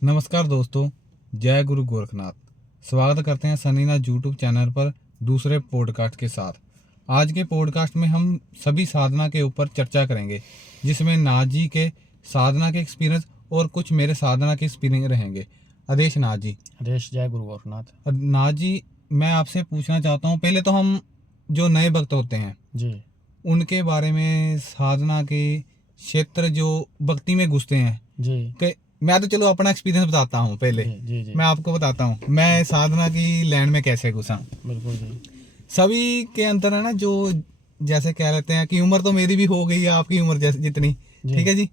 नमस्कार दोस्तों, जय गुरु गोरखनाथ। स्वागत करते हैं सनीनाथ यूट्यूब चैनल पर दूसरे पॉडकास्ट के साथ। आज के पॉडकास्ट में हम सभी साधना के ऊपर चर्चा करेंगे, जिसमें नाथ जी के साधना के एक्सपीरियंस और कुछ मेरे साधना के एक्सपीरियंस रहेंगे। आदेश नाथ जी। आदेश, जय गुरु गोरखनाथ। नाथ जी, मैं आपसे पूछना चाहता हूँ, पहले तो हम जो नए भक्त होते हैं जी, उनके बारे में, साधना के क्षेत्र जो भक्ति में घुसते हैं जी कि मैं तो चलो अपना एक्सपीरियंस बताता हूँ। पहले जी जी जी मैं आपको बताता हूँ मैं साधना की लैंड में कैसे घुसा। बिल्कुल जी। सभी के अंदर है ना, जो जैसे कह लेते हैं कि उम्र तो मेरी भी हो गई है आपकी उम्र जैसे जितनी, जी ठीक है जी।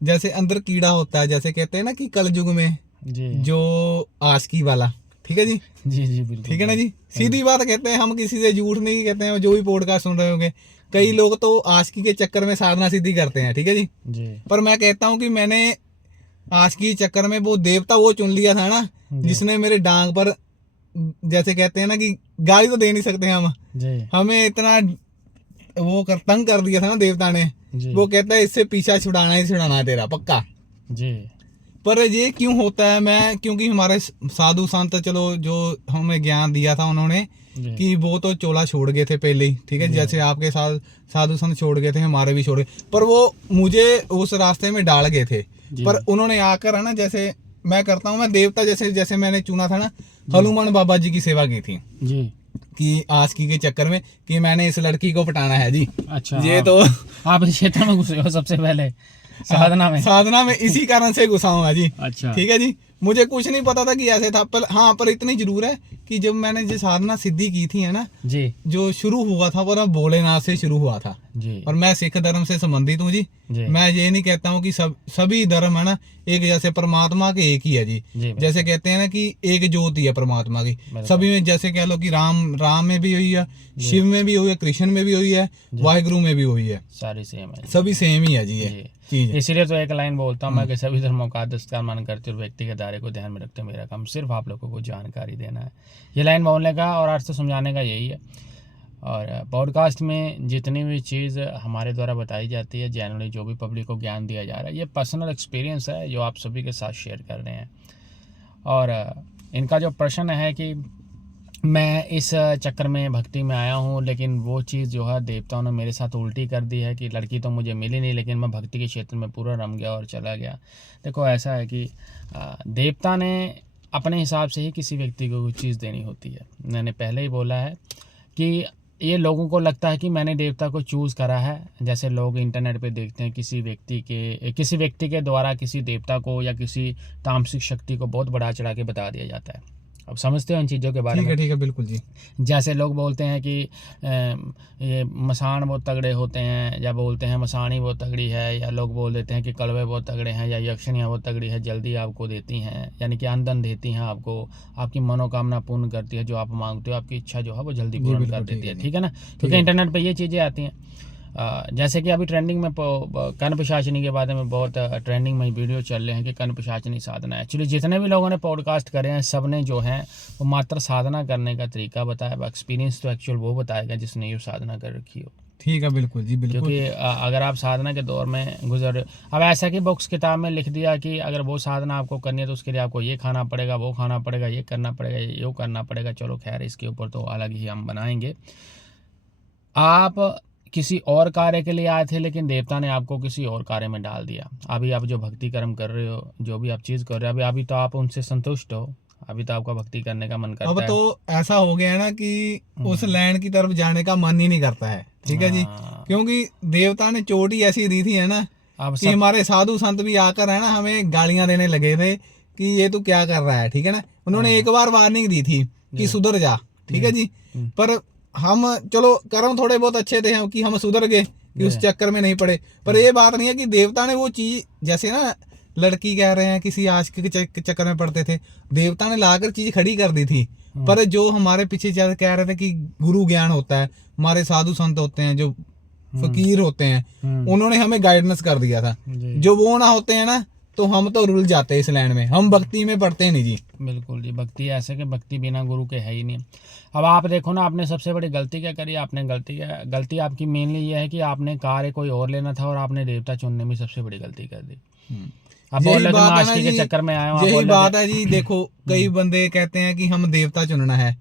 जैसे अंदर कीड़ा होता है, जैसे कहते हैं ना कि कलयुग में जी जो आशिकी वाला, ठीक है जी। जी जी बिल्कुल ठीक है ना जी। जी, सीधी बात कहते हैं, हम किसी से झूठ नहीं कहते हैं। जो भी पॉडकास्ट सुन रहे होंगे, कई लोग तो आशिकी के चक्कर में साधना सिद्धि करते हैं, ठीक है जी। जी पर मैं कहता हूँ कि मैंने आशिकी चक्कर में वो देवता वो चुन लिया था ना, जी जिसने मेरे डांग पर, जैसे कहते हैं ना कि गाली तो दे नहीं सकते हम, जी हमें इतना वो कर तंग कर दिया था ना देवता ने। जी वो कहता है इससे पीछा छुड़ाना ही छुड़ाना है तेरा पक्का। जी पर ये क्यों होता है, मैं क्योंकि हमारे साधु संत, चलो जो हमें ज्ञान दिया था उन्होंने, जी कि वो तो चोला छोड़ गए थे पहले ही, ठीक है। जी जैसे आपके साथ साधु संत छोड़ गए थे, हमारे भी छोड़ गए, पर वो मुझे उस रास्ते में डाल गए थे। जी पर उन्होंने आकर है ना, जैसे मैं करता हूँ, मैं देवता जैसे जैसे मैंने चुना था ना, हनुमान बाबा जी की सेवा की थी जी। कि आशिकी के चक्कर में कि मैंने इस लड़की को पटाना है जी। अच्छा, ये तो आप इस क्षेत्र में घुसे हो सबसे पहले साधना में। साधना में इसी कारण से घुसा हूँ जी। अच्छा। ठीक है जी, मुझे कुछ नहीं पता था कि ऐसे था। पर हाँ, पर इतनी जरूर है कि जब मैंने जो साधना सिद्धि की थी है ना, जी जो शुरू हुआ था वो ना भोलेनाथ से शुरू हुआ था। जी और मैं सिख धर्म से संबंधित हूँ जी। जी मैं ये नहीं कहता हूँ कि सभी धर्म है ना एक जैसे, परमात्मा के एक ही है जी। जी जैसे कहते हैं ना कि एक ज्योति है परमात्मा की बिल्कुल। सभी में। जैसे कह लो कि राम में भी हुई है, शिव में भी हुई है, कृष्ण में भी हुई है, वाहिगुरु में भी हुई है, सारी सेम है। सभी सेम ही है जी ये चीज। इसीलिए तो एक लाइन बोलता हूँ मैं कि सभी धर्मों का आदर सत्कार मान करते और व्यक्ति के दायरे को ध्यान में रखते मेरा काम सिर्फ आप लोगों को जानकारी देना है। ये लाइन बोलने का और अर्थ समझाने का यही है। और पॉडकास्ट में जितनी भी चीज़ हमारे द्वारा बताई जाती है, जनरली जो भी पब्लिक को ज्ञान दिया जा रहा है, ये पर्सनल एक्सपीरियंस है जो आप सभी के साथ शेयर कर रहे हैं। और इनका जो प्रश्न है कि मैं इस चक्कर में भक्ति में आया हूँ, लेकिन वो चीज़ जो है देवताओं ने मेरे साथ उल्टी कर दी है कि लड़की तो मुझे मिली नहीं, लेकिन मैं भक्ति के क्षेत्र में पूरा रम गया और चला गया। देखो ऐसा है कि देवता ने अपने हिसाब से ही किसी व्यक्ति को कुछ चीज़ देनी होती है। मैंने पहले ही बोला है कि ये लोगों को लगता है कि मैंने देवता को चूज़ करा है। जैसे लोग इंटरनेट पे देखते हैं किसी व्यक्ति के द्वारा किसी देवता को या किसी तामसिक शक्ति को बहुत बढ़ा चढ़ा के बता दिया जाता है। अब समझते हो इन चीज़ों के बारे में? ठीक है बिल्कुल जी। जैसे लोग बोलते हैं कि ये मसान बहुत तगड़े होते हैं, या बोलते हैं मसानी बहुत तगड़ी है, या लोग बोल देते हैं कि कलवे बहुत तगड़े हैं, या यक्षिणियाँ बहुत तगड़ी है, जल्दी आपको देती हैं, यानी कि आमदन देती हैं आपको, आपकी मनोकामना पूर्ण करती है, जो आप मांगते हो आपकी इच्छा जो है वो जल्दी पूर्ण कर देती है। ठीक है ना, क्योंकि इंटरनेट पर ये चीज़ें आती हैं। जैसे कि अभी ट्रेंडिंग में कर्ण पिशाचिनी के बारे में बहुत ट्रेंडिंग में वीडियो चल रहे हैं कि कर्ण पिशाचिनी साधना है। एक्चुअली जितने भी लोगों ने पॉडकास्ट करे हैं सब ने जो है वो मात्र साधना करने का तरीका बताया, एक्सपीरियंस तो एक्चुअल वो बताएगा जिसने ये साधना कर रखी हो। ठीक है बिल्कुल जी, बिल्कुल। क्योंकि अगर आप साधना के दौर में गुजर, अब ऐसा कि बुक्स किताब में लिख दिया कि अगर वो साधना आपको करनी है तो उसके लिए आपको ये खाना पड़ेगा, वो खाना पड़ेगा, ये करना पड़ेगा, ये करना पड़ेगा। चलो खैर, इसके ऊपर तो अलग ही हम बनाएंगे। आप किसी और कार्य के लिए आए थे, लेकिन देवता ने आपको किसी और कार्य में डाल दिया। अभी आप जो भक्ति कर्म कर रहे हो, जो भी आप चीज़ कर रहे हो, अभी तो आप उनसे संतुष्ट हो, अभी तो आपका भक्ति करने का मन करता अब है। तो ऐसा हो गया है ना कि उस लैंड की तरफ जाने का मन ही नहीं करता है, ठीक है जी। क्योंकि देवता ने चोट ही ऐसी दी थी है ना कि हमारे साधु संत भी आकर है ना हमें गालियां देने लगे थे कि ये तू क्या कर रहा है, ठीक है ना। उन्होंने एक बार वार्निंग दी थी कि सुधर जा, ठीक है जी। पर हम चलो कर्म थोड़े बहुत अच्छे थे कि हम सुधर गए, कि उस चक्कर में नहीं पड़े। पर ये बात नहीं है कि देवता ने वो चीज, जैसे ना लड़की कह रहे हैं किसी आशिक के चक्कर में पड़ते थे, देवता ने लाकर चीज खड़ी कर दी थी। पर जो हमारे पीछे कह रहे थे कि गुरु ज्ञान होता है, हमारे साधु संत होते हैं, जो फकीर होते हैं, उन्होंने हमें गाइडेंस कर दिया था। जो वो ना होते हैं ना तो हम तो रुल जाते हैं इस लैंड में, हम भक्ति में पढ़ते नहीं जी। बिल्कुल जी, भक्ति ऐसे कि भक्ति बिना गुरु के है ही नहीं। अब आप देखो ना, आपने सबसे बड़ी गलती क्या करी? आपने गलती आपकी मेनली ये है कि आपने कार्य कोई और लेना था और आपने देवता चुनने में सबसे बड़ी गलती कर दी। आप बोल यही रहे हो कि बात मैं है ना आशिकी के जी, चक्कर में आया हूँ, आप यही बोल रहे बात थे। है जी। देखो कई बंदे कहते हैं कि हम देवता चुनना है,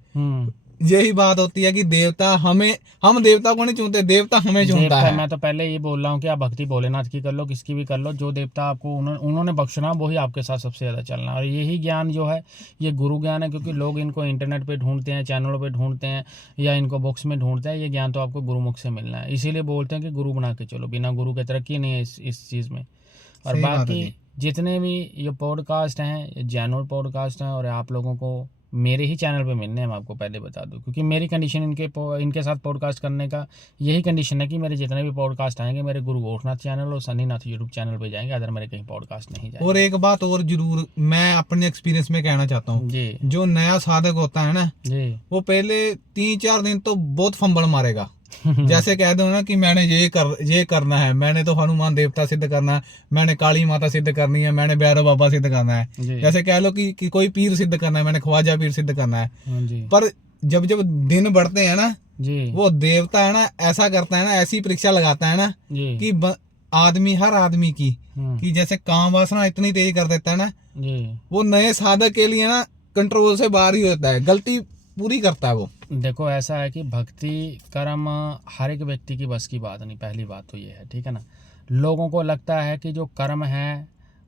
यही बात होती है कि देवता हम देवता को नहीं चुनते, देवता हमें चुनता देवता, है। मैं तो पहले ये बोल रहा हूँ कि आप भक्ति भोलेनाथ की कर लो, किसकी भी कर लो, जो देवता आपको उन्होंने बख्शना वही आपके साथ सबसे ज़्यादा चलना। और यही ज्ञान जो है ये गुरु ज्ञान है, क्योंकि लोग इनको इंटरनेट पे ढूंढते हैं, चैनलों पे ढूंढते हैं, या इनको बुक्स में ढूंढते हैं। ये ज्ञान तो आपको गुरुमुख से मिलना है, इसीलिए बोलते हैं कि गुरु बना के चलो, बिना गुरु के तरक्की नहीं है इस चीज़ में। और सही बात है बाकी जी। जितने भी ये पॉडकास्ट हैं, ये जेन्युइन पॉडकास्ट हैं, और आप लोगों को मेरे ही चैनल पे मिलने हैं, मैं आपको पहले बता दूं, क्योंकि मेरी कंडीशन इनके साथ पॉडकास्ट करने का यही कंडीशन है कि मेरे जितने भी पॉडकास्ट आएंगे मेरे गुरु गोरखनाथ चैनल और सन्नीनाथ यूट्यूब चैनल पे जाएंगे, अदर मेरे कहीं पॉडकास्ट नहीं और जाएंगे। एक बात और जरूर मैं अपने एक्सपीरियंस में कहना चाहता हूँ, जी जो नया साधक होता है ना, जी वो पहले 3-4 दिन तो बहुत फंबल मारेगा। जैसे कह दो ना कि मैंने ये करना है, मैंने तो हनुमान देवता सिद्ध करना है, मैंने काली माता सिद्ध करनी है, मैंने भैरव बाबा सिद्ध करना है। जी जैसे कह लो कि कोई पीर सिद्ध करना है, मैंने ख्वाजा पीर सिद्ध करना है। जी पर जब जब दिन बढ़ते हैं ना, जी वो देवता है ना ऐसा करता है ना, ऐसी परीक्षा लगाता है ना जी कि हर आदमी की कि जैसे काम वासना इतनी तेज कर देता है ना, जी। वो नए साधक के लिए ना कंट्रोल से बाहर ही होता है, गलती पूरी करता है वो। देखो ऐसा है कि भक्ति कर्म हर एक व्यक्ति की बस की बात नहीं, पहली बात तो ये है, ठीक है ना। लोगों को लगता है कि जो कर्म है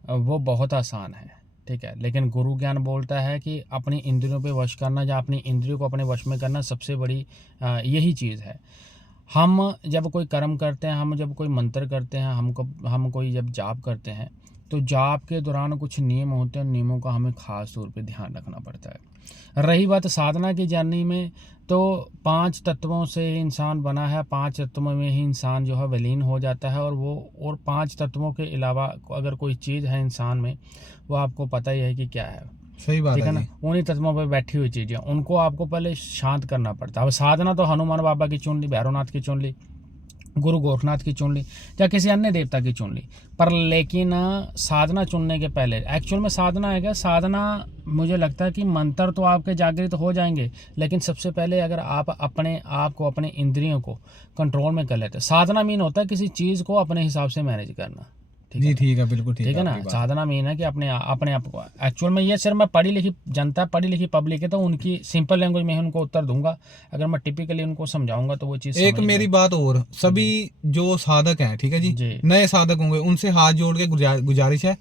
वो बहुत आसान है, ठीक है, लेकिन गुरु ज्ञान बोलता है कि अपनी इंद्रियों पे वश करना, या अपनी इंद्रियों को अपने वश में करना सबसे बड़ी यही चीज़ है। हम जब कोई कर्म करते हैं, हम जब कोई मंत्र करते हैं, हम कोई जब जाप करते हैं, तो जाप के दौरान कुछ नियम होते हैं, नियमों का हमें ख़ास तौर पे ध्यान रखना पड़ता है। रही बात साधना की जर्नी में, तो 5 तत्वों से ही इंसान बना है, 5 तत्वों में ही इंसान जो है विलीन हो जाता है, और 5 तत्वों के अलावा अगर कोई चीज़ है इंसान में, वो आपको पता ही है कि क्या है। सही बात ठीक है है ना, जी। उन्हीं तत्वों पर बैठी हुई चीज़ें, उनको आपको पहले शांत करना पड़ता है। अब साधना तो हनुमान बाबा की चुन ली, भैरवनाथ की चुन ली, गुरु गोरखनाथ की चुन ली, या किसी अन्य देवता की चुन ली, पर लेकिन साधना चुनने के पहले एक्चुअल में साधना है क्या, साधना मुझे लगता है कि मंत्र तो आपके जागृत हो जाएंगे, लेकिन सबसे पहले अगर आप अपने आप को, अपने इंद्रियों को कंट्रोल में कर लेते, साधना मीन होता है किसी चीज़ को अपने हिसाब से मैनेज करना, ठीक है जी ना? ठीक है, बिल्कुल ठीक ठीक है है ना, आपकी बात। साधना मीन है कि अपने आप को, एक्चुअल में ये सिर्फ मैं पढ़ी लिखी जनता, पढ़ी लिखी पब्लिक है, तो उनकी सिंपल लैंग्वेज में ही उनको उत्तर दूंगा। अगर मैं टिपिकली उनको समझाऊंगा तो वो चीज़ एक समझ मेरी में। बात और, सभी जो साधक हैं, ठीक है जी, जी नए साधक होंगे, उनसे हाथ जोड़ के गुजारिश है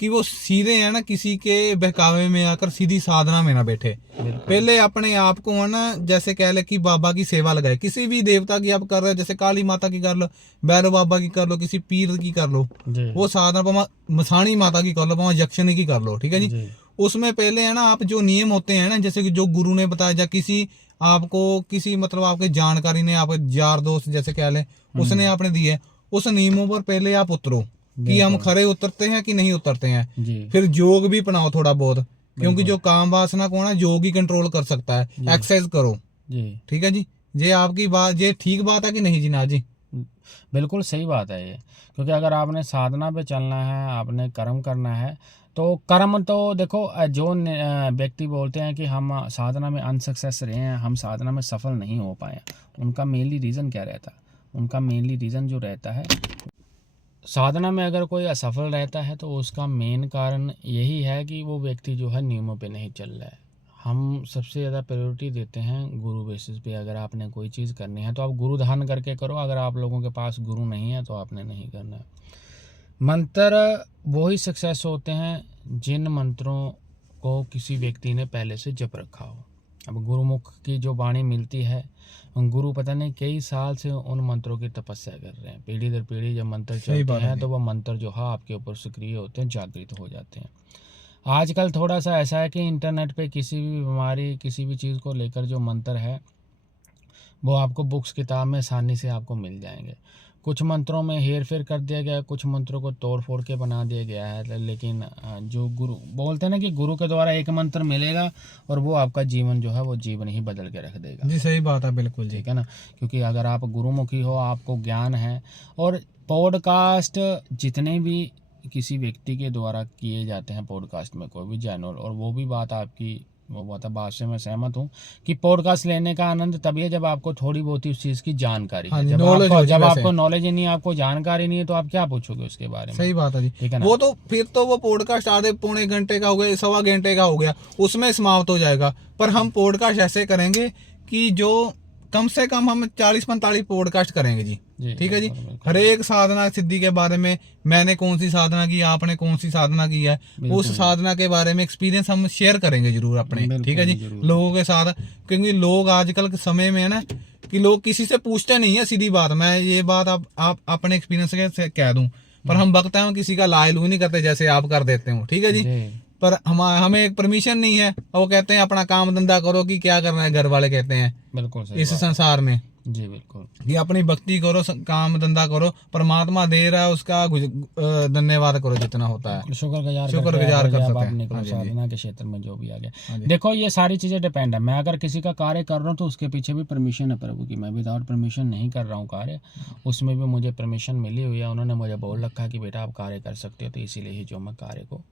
कि वो सीधे है ना किसी के बहकावे में आकर सीधी साधना में ना बैठे। बिल्कुल पहले अपने आप को है ना, जैसे कह ले कि बाबा की सेवा लगाए, किसी भी देवता की आप कर रहे हो, जैसे काली माता की कर लो, भैरव बाबा की कर लो, किसी पीर की कर लो, जी वो साधना पमा मसाणी माता की कर लो, पमा यक्षिणी की कर लो, ठीक है जी। जी उसमें पहले है ना आप जो नियम होते हैं ना, जैसे कि जो गुरु ने बताया, या किसी आपको किसी मतलब आपके जानकारी ने, आप यार दोस्त जैसे कह ले, उसने आपने दिए, उस नियमों पर पहले आप उतरो कि हम बिल्कुल खरे उतरते हैं कि नहीं उतरते हैं। जी फिर योग भी अपनाओ थोड़ा बहुत, क्योंकि बिल्कुल जो काम वासना को ना योग ही कंट्रोल कर सकता है। जी एक्सरसाइज करो, जी ठीक है जी। ये आपकी बात, ये ठीक बात है कि नहीं जी? ना जी, बिल्कुल सही बात है ये, क्योंकि अगर आपने साधना पे चलना है, आपने कर्म करना है, तो कर्म तो देखो, जो व्यक्ति बोलते हैं कि हम साधना में अनसक्सेस रहे हैं, हम साधना में सफल नहीं हो पाए, उनका मेनली रीज़न क्या रहता है? उनका मेनली रीज़न जो रहता है, साधना में अगर कोई असफल रहता है तो उसका मेन कारण यही है कि वो व्यक्ति जो है नियमों पे नहीं चल रहा है। हम सबसे ज़्यादा प्रायोरिटी देते हैं गुरु बेसिस पे। अगर आपने कोई चीज़ करनी है तो आप गुरु धारण करके करो, अगर आप लोगों के पास गुरु नहीं है तो आपने नहीं करना है। मंत्र वो ही सक्सेस होते हैं जिन मंत्रों को किसी व्यक्ति ने पहले से जप रखा हो। अब गुरुमुख की जो वाणी मिलती है, गुरु पता नहीं कई साल से उन मंत्रों की तपस्या कर रहे हैं, पीढ़ी दर पीढ़ी जब मंत्र सही चलते बात है हैं जी। तो वह मंत्र जो है आपके ऊपर सक्रिय होते हैं, जागृत हो जाते हैं। आजकल थोड़ा सा ऐसा है कि इंटरनेट पे किसी भी बीमारी, किसी भी चीज़ को लेकर जो मंत्र है वो आपको बुक्स किताब में आसानी से आपको मिल जाएंगे। कुछ मंत्रों में हेर फेर कर दिया गया है, कुछ मंत्रों को तोड़ फोड़ के बना दिया गया है, लेकिन जो गुरु बोलते हैं ना कि गुरु के द्वारा एक मंत्र मिलेगा और वो आपका जीवन जो है वो जीवन ही बदल के रख देगा। जी सही बात है, बिल्कुल जी। ठीक है ना, क्योंकि अगर आप गुरुमुखी हो, आपको ज्ञान है, और पॉडकास्ट जितने भी किसी व्यक्ति के द्वारा किए जाते हैं पॉडकास्ट में, कोई भी चैनल, और वो भी बात आपकी वो बात से मैं सहमत हूँ कि पॉडकास्ट लेने का आनंद तभी है जब आपको थोड़ी बहुत ही उस चीज़ की जानकारी है। जब आपको नॉलेज ही नहीं, आपको जानकारी नहीं है, तो आप क्या पूछोगे उसके बारे में। सही बात है जी, ठीक है ना। वो तो फिर तो वो पॉडकास्ट आधे पौने घंटे का हो गया, 1.25 घंटे का हो गया, उसमें समाप्त हो जाएगा। पर हम पॉडकास्ट ऐसे करेंगे कि जो कम से कम हम 40-45 पॉडकास्ट करेंगे जी। ठीक है जी, हर एक साधना सिद्धि के बारे में, मैंने कौन सी साधना की, आपने कौन सी साधना की है, उस साधना के बारे में एक्सपीरियंस हम शेयर करेंगे जरूर अपने। ठीक है जी, लोगों के साथ, क्योंकि लोग आजकल के समय में है ना कि लोग किसी से पूछते नहीं है, सीधी बात, मैं ये बात आप अपने एक्सपीरियंस से कह दूं, पर हम बकता हूँ किसी का लाइलू नहीं करते जैसे आप कर देते हो। ठीक है जी, पर हमें एक परमिशन नहीं है, और वो कहते हैं अपना काम धंधा करो, कि क्या करना है, घर वाले कहते हैं बिल्कुल इस संसार में जी, बिल्कुल, कि अपनी भक्ति करो, काम धंधा करो, परमात्मा दे रहा है उसका धन्यवाद करो जितना होता है, शुक्रगुजार कर सकते हैं। साधना के क्षेत्र में जो भी आ गया, देखो ये सारी चीजें डिपेंड है। मैं अगर किसी का कार्य कर रहा हूँ तो उसके पीछे भी परमिशन है प्रभु की। मैं विदाउट परमिशन नहीं कर रहा हूँ कार्य, उसमें भी मुझे परमिशन मिली हुई है। उन्होंने मुझे बोल रखा है कि बेटा आप कार्य कर सकते हो, तो इसीलिए ही जो मैं कार्य को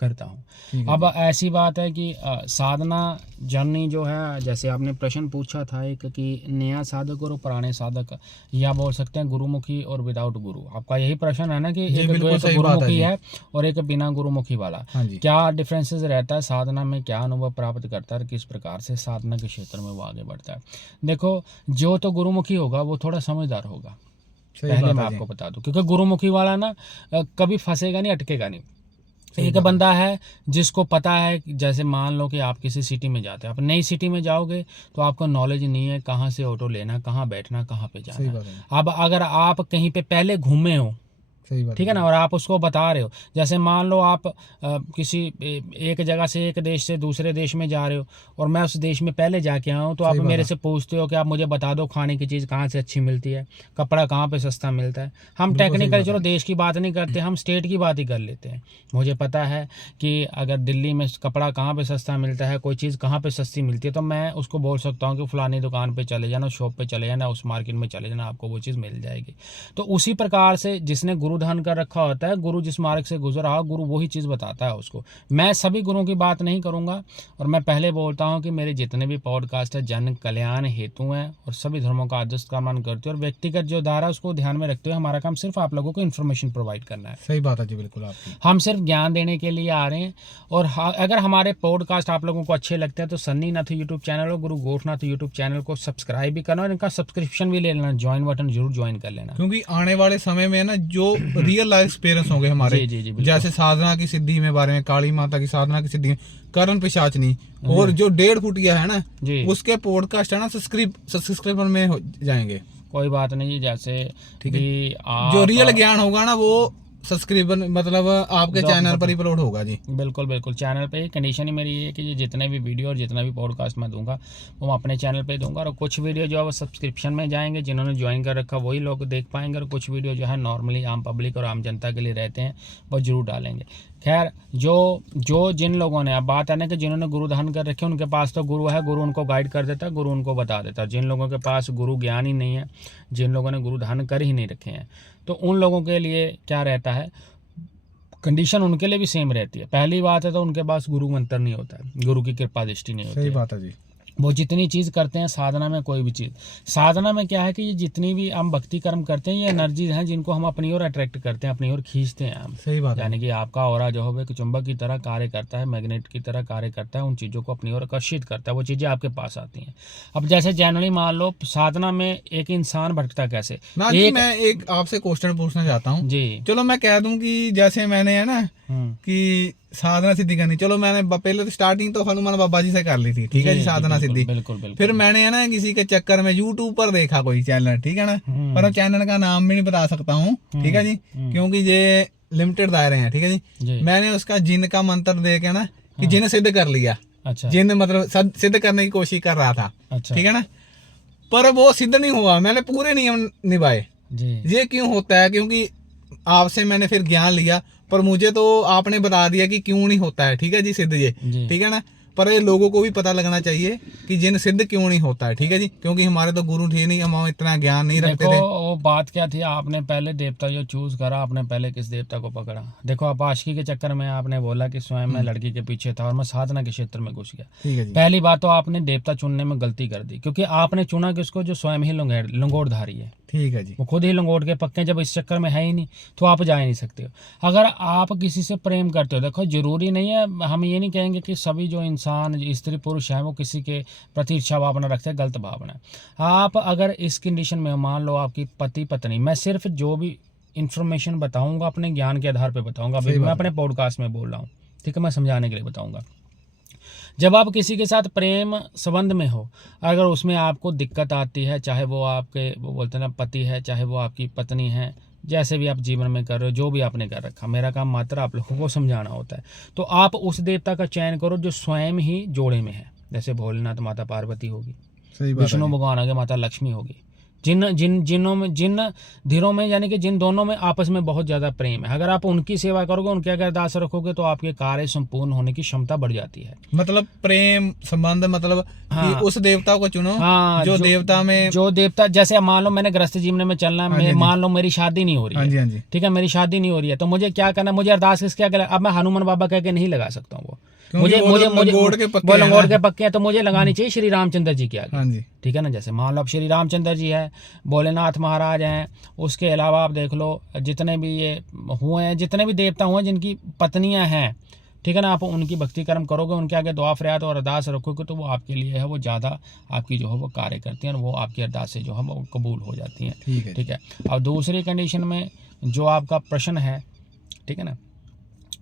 करता हूँ। अब ऐसी बात है कि साधना जर्नी जो है, जैसे आपने प्रश्न पूछा था एक कि नया साधक और पुराने साधक, या बोल सकते हैं गुरुमुखी और विदाउट गुरु, आपका यही प्रश्न है ना कि एक गुरुमुखी है और एक बिना गुरुमुखी वाला, क्या डिफरेंसेस रहता है, साधना में क्या अनुभव प्राप्त करता है, किस प्रकार से साधना के क्षेत्र में वो आगे बढ़ता है। देखो, जो तो गुरुमुखी होगा वो थोड़ा समझदार होगा, पहले मैं आपको बता दूं, क्योंकि गुरुमुखी वाला ना कभी फंसेगा नहीं, अटकेगा नहीं। एक बंदा है जिसको पता है, जैसे मान लो कि आप किसी सिटी में जाते हैं, आप नई सिटी में जाओगे तो आपको नॉलेज नहीं है कहाँ से ऑटो लेना, कहाँ बैठना, कहाँ पे जाना। अब अगर आप कहीं पे पहले घूमे हो, ठीक है ना, और आप उसको बता रहे हो, जैसे मान लो आप किसी एक जगह से, एक देश से दूसरे देश में जा रहे हो, और मैं उस देश में पहले जाके आया हूँ, तो आप मेरे से पूछते हो कि आप मुझे बता दो खाने की चीज़ कहाँ से अच्छी मिलती है, कपड़ा कहाँ पे सस्ता मिलता है। हम टेक्निकल, चलो देश की बात नहीं करते, हम स्टेट की बात ही कर लेते हैं। मुझे पता है कि अगर दिल्ली में कपड़ा कहाँ पर सस्ता मिलता है, कोई चीज़ कहाँ पर सस्ती मिलती है, तो मैं उसको बोल सकता हूँ कि फलानी दुकान पर चले जाना, शॉप पर चले जाना, उस मार्केट में चले जाना, आपको वो चीज़ मिल जाएगी। तो उसी प्रकार से जिसने गुरु धन कर रखा होता है, गुरु जिस मार्ग से गुजरा, गुरु वही चीज़ बताता है उसको। मैं सभी गुरुओं की बात नहीं करूंगा, और मैं पहले बोलता हूं कि मेरे जितने भी पॉडकास्ट है जन कल्याण हेतु हैं, और सभी धर्मों का आदर्श का मान करते हैं, और व्यक्तिगत जो धारा उसको ध्यान में रखते हुए हमारा काम सिर्फ आप लोगों को इन्फॉर्मेशन प्रोवाइड करना है। सही बात है जी, बिल्कुल आपकी। हम सिर्फ ज्ञान देने के लिए आ रहे हैं। और अगर हमारे पॉडकास्ट आप लोगों को अच्छे लगते हैं तो सन्नी नाथ यूट्यूब चैनल और गुरु गोरखनाथ यूट्यूब चैनल को सब्सक्राइब भी करना, और इनका सब्सक्रिप्शन भी ले लेना, ज्वाइन बटन जरूर ज्वाइन कर लेना, क्योंकि आने वाले समय में ना जो रियल लाइफ एक्सपीरियंस होंगे हमारे, जैसे साधना की सिद्धि में बारे में, काली माता की साधना की सिद्धि में, करण पिशाचनी, और जो 1.5 फुटिया है ना, उसके पॉडकास्ट है ना सब्सक्रिप्शन में हो जाएंगे। कोई बात नहीं, जैसे ठीक है, जो रियल ज्ञान होगा ना वो सब्सक्रिप्शन मतलब आपके चैनल पर ही अपलोड होगा जी। बिल्कुल बिल्कुल, चैनल पे ही। कंडीशन ही मेरी ये है कि ये जितने भी वीडियो और जितना भी पॉडकास्ट मैं दूंगा वो मैं अपने चैनल पे दूंगा, और कुछ वीडियो जो है वो सब्सक्रिप्शन में जाएंगे, जिन्होंने ज्वाइन कर रखा वही लोग देख पाएंगे, और कुछ वीडियो जो है नॉर्मली आम पब्लिक और आम जनता के लिए रहते हैं, वो जरूर डालेंगे। खैर, जो जिन लोगों ने, अब बात है ना कि जिन्होंने गुरु धारण कर रखे उनके पास तो गुरु है, गुरु उनको गाइड कर देता है, गुरु उनको बता देता है। जिन लोगों के पास गुरु ज्ञान ही नहीं है, जिन लोगों ने गुरु धारण कर ही नहीं रखे हैं, तो उन लोगों के लिए क्या रहता है, कंडीशन उनके लिए भी सेम रहती है। पहली बात है तो उनके पास गुरु मंत्र नहीं होता है, गुरु की कृपा दृष्टि नहीं होती। सही बात है जी। वो जितनी चीज़ करते हैं साधना में, कोई भी चीज़ साधना में क्या है कि ये जितनी भी हम भक्ति कर्म करते हैं, ये एनर्जीज हैं जिनको हम अपनी ओर अट्रैक्ट करते हैं, अपनी ओर खींचते हैं हम। सही बात है। यानी कि आपका ऑरा जो है चुंबक की तरह कार्य करता है, मैग्नेट की तरह कार्य करता है, उन चीज़ों को अपनी ओर आकर्षित करता है, वो चीज़ें आपके पास आती हैं। अब जैसे जनरली मान लो साधना में एक इंसान भटकता कैसे, मैं एक आपसे क्वेश्चन पूछना चाहता हूँ जी। चलो मैं कह दूं कि जैसे मैंने है ना कि साधना सिद्धि करनी, चलो मैंने पहले तो स्टार्टिंग तो हनुमान बाबा जी से कर ली थी, ठीक है जी, साधना सिद्धि। फिर मैंने है ना किसी के चक्कर में यूट्यूब पर देखा कोई चैनल, ठीक है ना, पर चैनल का नाम भी नहीं बता सकता हूँ, ठीक है जी, क्योंकि ये लिमिटेड दायरे हैं, ठीक है जी। मैंने उसका जिन का मंत्र दे के ना कि जिन सिद्ध कर लिया, जिन मतलब सिद्ध करने की कोशिश कर रहा था, ठीक है ना, पर वो सिद्ध नहीं हुआ, मैंने पूरे नियम निभाए। ये क्यों होता है, क्योंकि आपसे मैंने फिर ज्ञान लिया, पर मुझे तो आपने बता दिया कि क्यों नहीं होता है, ठीक है जी, सिद्ध ये, ठीक है ना, पर ये लोगों को भी पता लगना चाहिए कि जिन सिद्ध क्यों नहीं होता है, ठीक है जी, क्योंकि हमारे तो गुरु थे नहीं, हम इतना ज्ञान नहीं रखते थे। वो तो बात क्या थी, आपने पहले देवता जो चूज करा, आपने पहले किस देवता को पकड़ा। देखो आप आशिकी के चक्कर में आपने बोला कि स्वयं मैं लड़की के पीछे था और मैं साधना के क्षेत्र में घुस गया। ठीक है जी। पहली बात तो आपने देवता चुनने में गलती कर दी, क्योंकि आपने चुना किसको, जो स्वयं ही लंगोटधारी है। ठीक है जी। वो खुद ही लंगोट के पक्के, जब इस चक्कर में है ही नहीं तो आप जा ही नहीं सकते हो। अगर आप किसी से प्रेम करते हो, देखो जरूरी नहीं है, हम ये नहीं कहेंगे कि सभी जो इंसान स्त्री पुरुष हैं वो किसी के प्रति इच्छा भावना रखते हैं, गलत भावना। आप अगर इस कंडीशन में, मान लो आपकी पति पत्नी, मैं सिर्फ जो भी इंफॉर्मेशन बताऊंगा अपने ज्ञान के आधार पर बताऊंगा, अभी मैं अपने पॉडकास्ट में बोल रहा हूँ, ठीक है, मैं समझाने के लिए बताऊंगा। जब आप किसी के साथ प्रेम संबंध में हो, अगर उसमें आपको दिक्कत आती है, चाहे वो आपके वो बोलते हैं ना पति है, चाहे वो आपकी पत्नी है, जैसे भी आप जीवन में कर रहे हो, जो भी आपने कर रखा, मेरा काम मात्र आप लोगों को समझाना होता है। तो आप उस देवता का चयन करो जो स्वयं ही जोड़े में है। जैसे भोलेनाथ माता पार्वती होगी, विष्णु भगवान आगे माता लक्ष्मी होगी, जिन धीरों में यानी कि जिन दोनों में आपस में बहुत ज़्यादा प्रेम है, अगर आप उनकी सेवा करोगे, उनके अगर अरदास रखोगे, तो आपके कार्य संपूर्ण होने की क्षमता बढ़ जाती है। मतलब प्रेम संबंध, मतलब हाँ, कि उस देवता को चुनो। हाँ, जो देवता में, जो देवता, जैसे मान लो मैंने गृहस्थ जीवन में चलना है, मान लो मेरी शादी नहीं हो रही हाँ जी, हाँ है, जी, ठीक है, मेरी शादी नहीं हो रही है, तो मुझे क्या करना, मुझे अरदास किसके आगे, अब मैं हनुमान बाबा कह के नहीं लगा सकता हूँ, वो लंगोट के पक्के हैं, तो मुझे लगानी चाहिए श्री रामचंद्र जी के आगे। हाँ जी, ठीक है ना, जैसे मान लो अब श्री रामचंद्र जी है, भोलेनाथ महाराज हैं, उसके अलावा आप देख लो जितने भी ये हुए हैं, जितने भी देवता हुए हैं जिनकी पत्नियां हैं, ठीक है ना, आप उनकी भक्ति कर्म करोगे, उनके आगे दुआ फरियाद और अरदास रखोगे, तो वो आपके लिए है वो ज़्यादा आपकी जो है वो कार्य करती हैं, और वो आपकी अरदास से जो है वो कबूल हो जाती हैं। ठीक है। और दूसरी कंडीशन में जो आपका प्रश्न है, ठीक है ना,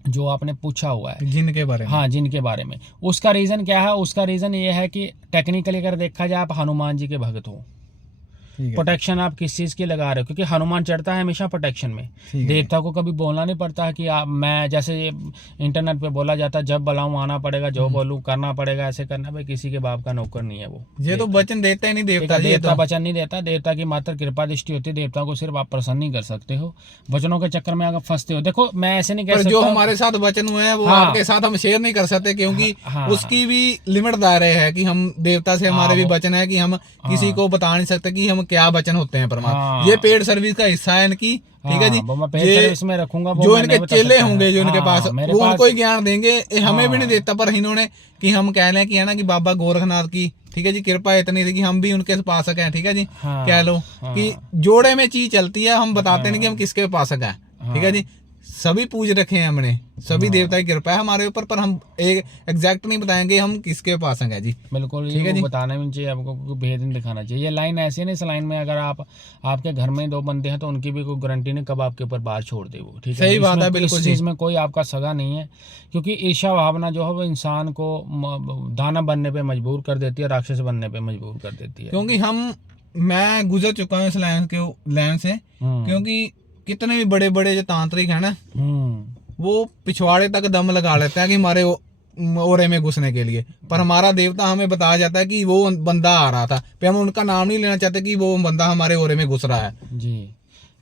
जो आपने पूछा हुआ है जिन के बारे में, हाँ, जिन के बारे में, उसका रीज़न क्या है? उसका रीज़न ये है कि टेक्निकली अगर देखा जाए, आप हनुमान जी के भक्त हो, प्रोटेक्शन आप किस चीज़ की लगा रहे हो, क्योंकि हनुमान चढ़ता है हमेशा प्रोटेक्शन में। देवता को कभी बोलना नहीं पड़ता है कि आप, मैं जैसे ये इंटरनेट पे बोला जाता है, जब बुलाऊं आना पड़ेगा, जो बोलूं करना पड़ेगा, ऐसे करना, भाई किसी के बाप का नौकर नहीं है वो। ये तो वचन देता ही नहीं देवता, देवता वचन नहीं देता, देवता की मात्र कृपा दृष्टि होती है, देवता को सिर्फ आप प्रसन्न नहीं कर सकते हो, वचनों के चक्कर में अगर फंसते हो। देखो मैं ऐसे नहीं कह सकता, जो हमारे साथ वचन हुए हैं वो आपके साथ हम शेयर नहीं कर सकते, क्योंकि उसकी भी लिमिट दायरे है कि हम देवता से हमारे भी वचन है कि हम किसी को बता नहीं सकते कि हम क्या वचन होते हैं परमात्मा। ये पेड सर्विस का हिस्सा है इनकी, ठीक है जी, ये इसमें रखूंगा, जो इनके चेले होंगे जो इनके पास, वो उनको ही ज्ञान देंगे, हमें भी नहीं देता, पर इन्होंने कि हम कह लें कि है ना कि बाबा गोरखनाथ की, ठीक है जी, कृपा इतनी थी कि हम भी उनके पास सकें, ठीक है जी, कह लो कि जोड़े में चीज चलती है, हम बताते नहीं कि हम किसके पास सकें, ठीक है जी, सभी पूज रखे हैं हमने, सभी देवता की कृपा है हमारे ऊपर, पर हम एक एग्जैक्ट नहीं बताएंगे हम किसके पास हैं जी। बिल्कुल, ये बताना भी चाहिए आपको, कोई भेद नहीं दिखाना चाहिए। ये लाइन ऐसी है ना, इस लाइन में अगर आपके घर में 2 बंदे हैं तो उनकी भी कोई गारंटी नहीं कब आपके ऊपर बात छोड़ दे वो, ठीक है। सही बात है, बिल्कुल। इस चीज़ में कोई आपका सगा नहीं है, क्योंकि ईर्ष्या भावना जो है वो इंसान को दानव बनने पर मजबूर कर देती है, राक्षस बनने पर मजबूर कर देती है। क्योंकि मैं गुजर चुका हूँ इस लाइन से, क्योंकि कितने भी बड़े बड़े जो तांत्रिक है ना, वो पिछवाड़े तक दम लगा लेते हैं कि हमारे ओरे में घुसने के लिए, पर हमारा देवता हमें बताया जाता है कि वो बंदा आ रहा था, पे हम उनका नाम नहीं लेना चाहते कि वो बंदा हमारे ओरे में घुस रहा है जी।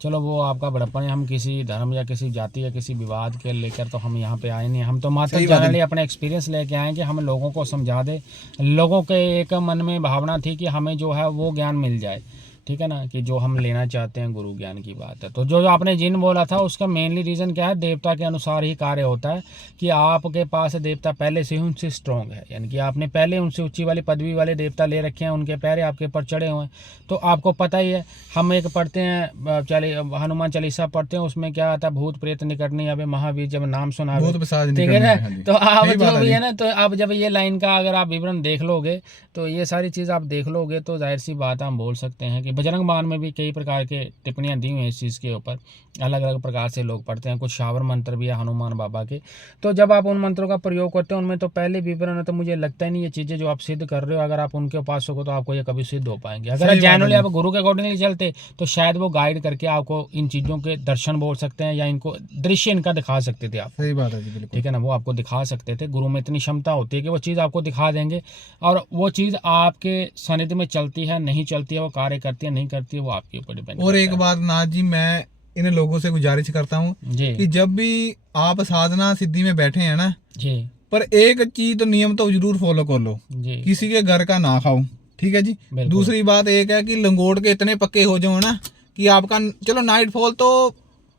चलो वो आपका बड़प्पन है, हम किसी धर्म या किसी जाति या किसी विवाद के लेकर तो हम यहाँ पे आए नहीं, हम तो मात्र जनरली अपने एक्सपीरियंस लेके आए कि हम लोगों को समझा दे। लोगों के एक मन में भावना थी कि हमें जो है वो ज्ञान मिल जाए, ठीक है ना, कि जो हम लेना चाहते हैं गुरु ज्ञान की बात है। तो जो आपने जिन बोला था उसका मेनली रीज़न क्या है, देवता के अनुसार ही कार्य होता है, कि आपके पास देवता पहले से ही उनसे स्ट्रॉन्ग है, यानी कि आपने पहले उनसे ऊंची वाली पदवी वाले देवता ले रखे हैं, उनके पैरे आपके ऊपर चढ़े हुए हैं। तो आपको पता ही है, हम एक पढ़ते हैं हनुमान चालीसा पढ़ते हैं, उसमें क्या आता है, भूत प्रेत निकटनी अब महावीर जब नाम सुना, ठीक है ना। तो आप जो भी है ना, तो आप जब ये लाइन का अगर आप विवरण देख लोगे, तो ये सारी चीज़ आप देख लोगे, तो जाहिर सी बात हम बोल सकते हैं कि बजरंग बाण में भी कई प्रकार के टिप्पणियां दी हुई हैं इस चीज़ के ऊपर, अलग अलग प्रकार से लोग पढ़ते हैं, कुछ शावर मंत्र भी है हनुमान बाबा के। तो जब आप उन मंत्रों का प्रयोग करते हैं, उनमें तो पहले विवरण है, तो मुझे लगता ही नहीं ये चीज़ें जो आप सिद्ध कर रहे हो, अगर आप उनके पास हो तो आपको ये कभी सिद्ध हो पाएंगे। अगर जनरली आप गुरु के अकॉर्डिंगली चलते तो शायद वो गाइड करके आपको इन चीज़ों के दर्शन बोल सकते हैं, या इनको दृश्य इनका दिखा सकते थे आप। सही बात है जी, बिल्कुल, ठीक है ना, वो आपको दिखा सकते थे। गुरु में इतनी क्षमता होती है कि वो चीज़ आपको दिखा देंगे, और वो चीज़ आपके सानिध्य में चलती है नहीं चलती है, वो कार्य करती है नहीं करती है, वो आपके ऊपर डिपेंड। और एक बात नाथ जी, मैं इन लोगों से गुजारिश करता हूँ कि जब भी आप साधना सिद्धि में बैठे हैं ना जी, पर एक चीज तो नियम तो जरूर फॉलो कर लो, किसी के घर का ना खाओ, ठीक है जी। दूसरी बात एक है कि लंगोट के इतने पक्के हो जाओ ना कि आपका चलो नाइटफॉल तो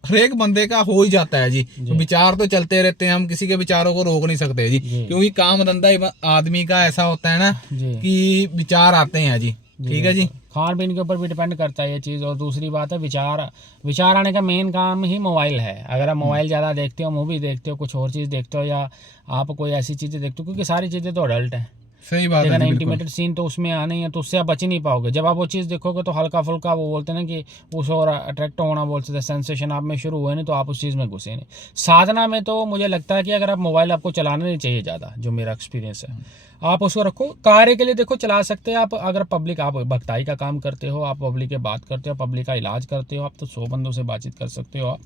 हर एक बंदे का हो ही जाता है जी, तो विचार तो चलते रहते हैं, हम किसी के विचारों को रोक नहीं सकते जी, क्योंकि काम धंधा आदमी का ऐसा होता है ना कि विचार आते हैं जी। ठीक है जी, खान पीन के ऊपर भी डिपेंड करता है ये चीज़। और दूसरी बात है विचार आने का मेन काम ही मोबाइल है। अगर आप मोबाइल ज़्यादा देखते हो, मूवी देखते हो, कुछ और चीज़ देखते हो, या आप कोई ऐसी चीज़ें देखते हो, क्योंकि सारी चीज़ें तो अडल्ट हैं। सही बात है, इंटीमेटेड सीन तो उसमें आने ही है, तो उससे आप बच नहीं पाओगे। जब आप वो चीज़ देखोगे तो हल्का फुल्का वो बोलते हैं ना कि उस और अट्रैक्ट होना बोलते हैं, सेंसेशन आप में शुरू हुए नहीं तो आप उस चीज़ में घुसे नहीं। साधना में तो मुझे लगता है कि अगर आप मोबाइल आपको चलाना नहीं चाहिए ज़्यादा, जो मेरा एक्सपीरियंस है, आप उसको रखो कार्य के लिए, देखो चला सकते हैं आप। अगर पब्लिक, आप भक्ताई का काम करते हो, आप पब्लिक के बात करते हो, पब्लिक का इलाज करते हो, आप तो 100 बंदों से बातचीत कर सकते हो आप।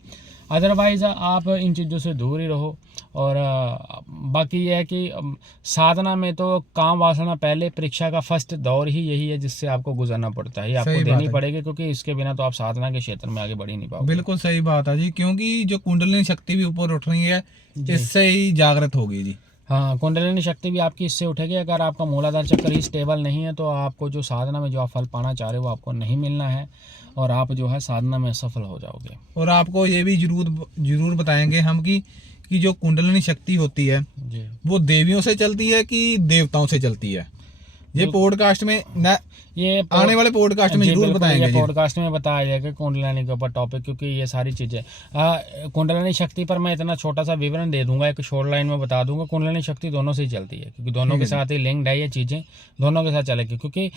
अदरवाइज़ आप इन चीज़ों से दूर ही रहो। और बाकी ये है कि साधना में तो काम वासना पहले, परीक्षा का फर्स्ट दौर ही यही है जिससे आपको गुजरना पड़ता है, आपको देनी पड़ेगी, क्योंकि इसके बिना तो आप साधना के क्षेत्र में आगे बढ़ ही नहीं पाओगे। बिल्कुल सही बात है जी, क्योंकि जो कुंडलिनी शक्ति भी ऊपर उठ रही है, इससे ही जागृत होगी जी। हाँ, कुंडलिनी शक्ति भी आपकी इससे उठेगी। अगर आपका मूलाधार चक्र ही स्टेबल नहीं है तो आपको जो साधना में जो आप फल पाना चाह रहे हो वो आपको नहीं मिलना है, और आप जो है साधना में असफल हो जाओगे। और आपको ये भी जरूर बताएंगे हम कि जो कुंडलिनी शक्ति होती है जी, वो देवियों से चलती है कि देवताओं से चलती है। ये पॉडकास्ट में आने वाले पॉडकास्ट में जरूर बताएंगे। पॉडकास्ट में बताया जाएगा कुंडलिनी के ऊपर टॉपिक, क्योंकि ये सारी चीज़ें कुंडलिनी शक्ति पर मैं इतना छोटा सा विवरण दे दूंगा, एक शॉर्ट लाइन में बता दूंगा। कुंडलिनी शक्ति दोनों से ही चलती है, क्योंकि दोनों के साथ ही लिंक्ड है ये चीज़ें, दोनों के साथ चलेगी। क्योंकि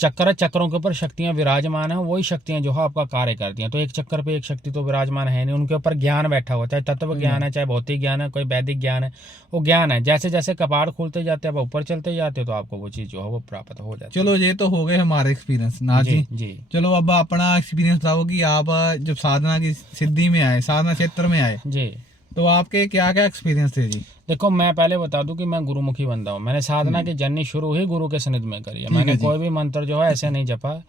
चक्रों के ऊपर शक्तियाँ विराजमान हैं, वही शक्तियाँ जो है आपका कार्य करती हैं। तो एक चक्कर पर एक शक्ति तो विराजमान है नहीं, उनके ऊपर ज्ञान बैठा हुआ, चाहे तत्व ज्ञान है, चाहे भौतिक ज्ञान है, कोई वैदिक ज्ञान है, वो ज्ञान है। जैसे जैसे कपाट खुलते जाते हैं, आप ऊपर चलते जाते हो, तो आपको वो चीज़ जो है वो प्राप्त हो जाती है। चलो ये तो हो गए हमारे एक्सपीरियंस नाथ जी। चलो अब अपना एक्सपीरियंस बताओ कि आप जब साधना की सिद्धि में आए, साधना क्षेत्र में आए जी, तो आपके क्या क्या एक्सपीरियंस थे जी? देखो, मैं पहले बता दूं कि मैं गुरुमुखी बंदा हूँ। मैंने साधना की जर्नी शुरू ही गुरु के सानिध्य में करी है। मैंने कोई भी मंत्र जो है ऐसे नहीं जपा,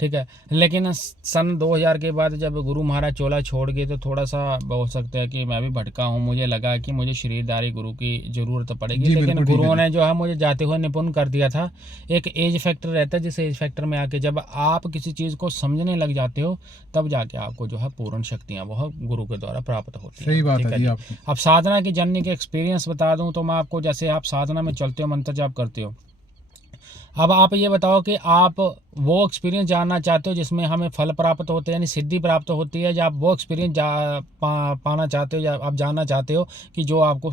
ठीक है। लेकिन सन 2000 के बाद जब गुरु महाराज चोला छोड़ गए तो थोड़ा सा हो सकता है कि मैं भी भटका हूँ। मुझे लगा कि मुझे शरीरदारी गुरु की ज़रूरत पड़ेगी, लेकिन गुरुओं ने जो है मुझे जाते हुए निपुण कर दिया था। एक एज फैक्टर रहता है, जिस एज फैक्टर में आके जब आप किसी चीज़ को समझने लग जाते हो तब जाके आपको जो है पूर्ण शक्तियाँ वह गुरु के द्वारा प्राप्त होती हैं। सही बात है जी। अब साधना की जर्नी के एक्सपीरियंस बता दूँ तो मैं आपको, जैसे आप साधना में चलते हो, मंत्र जाप करते हो, अब आप ये बताओ कि आप वो एक्सपीरियंस जानना चाहते हो जिसमें हमें फल प्राप्त होते हैं, यानी सिद्धि प्राप्त होती है, या आप वो एक्सपीरियंस पाना चाहते हो, या आप जानना चाहते हो कि जो आपको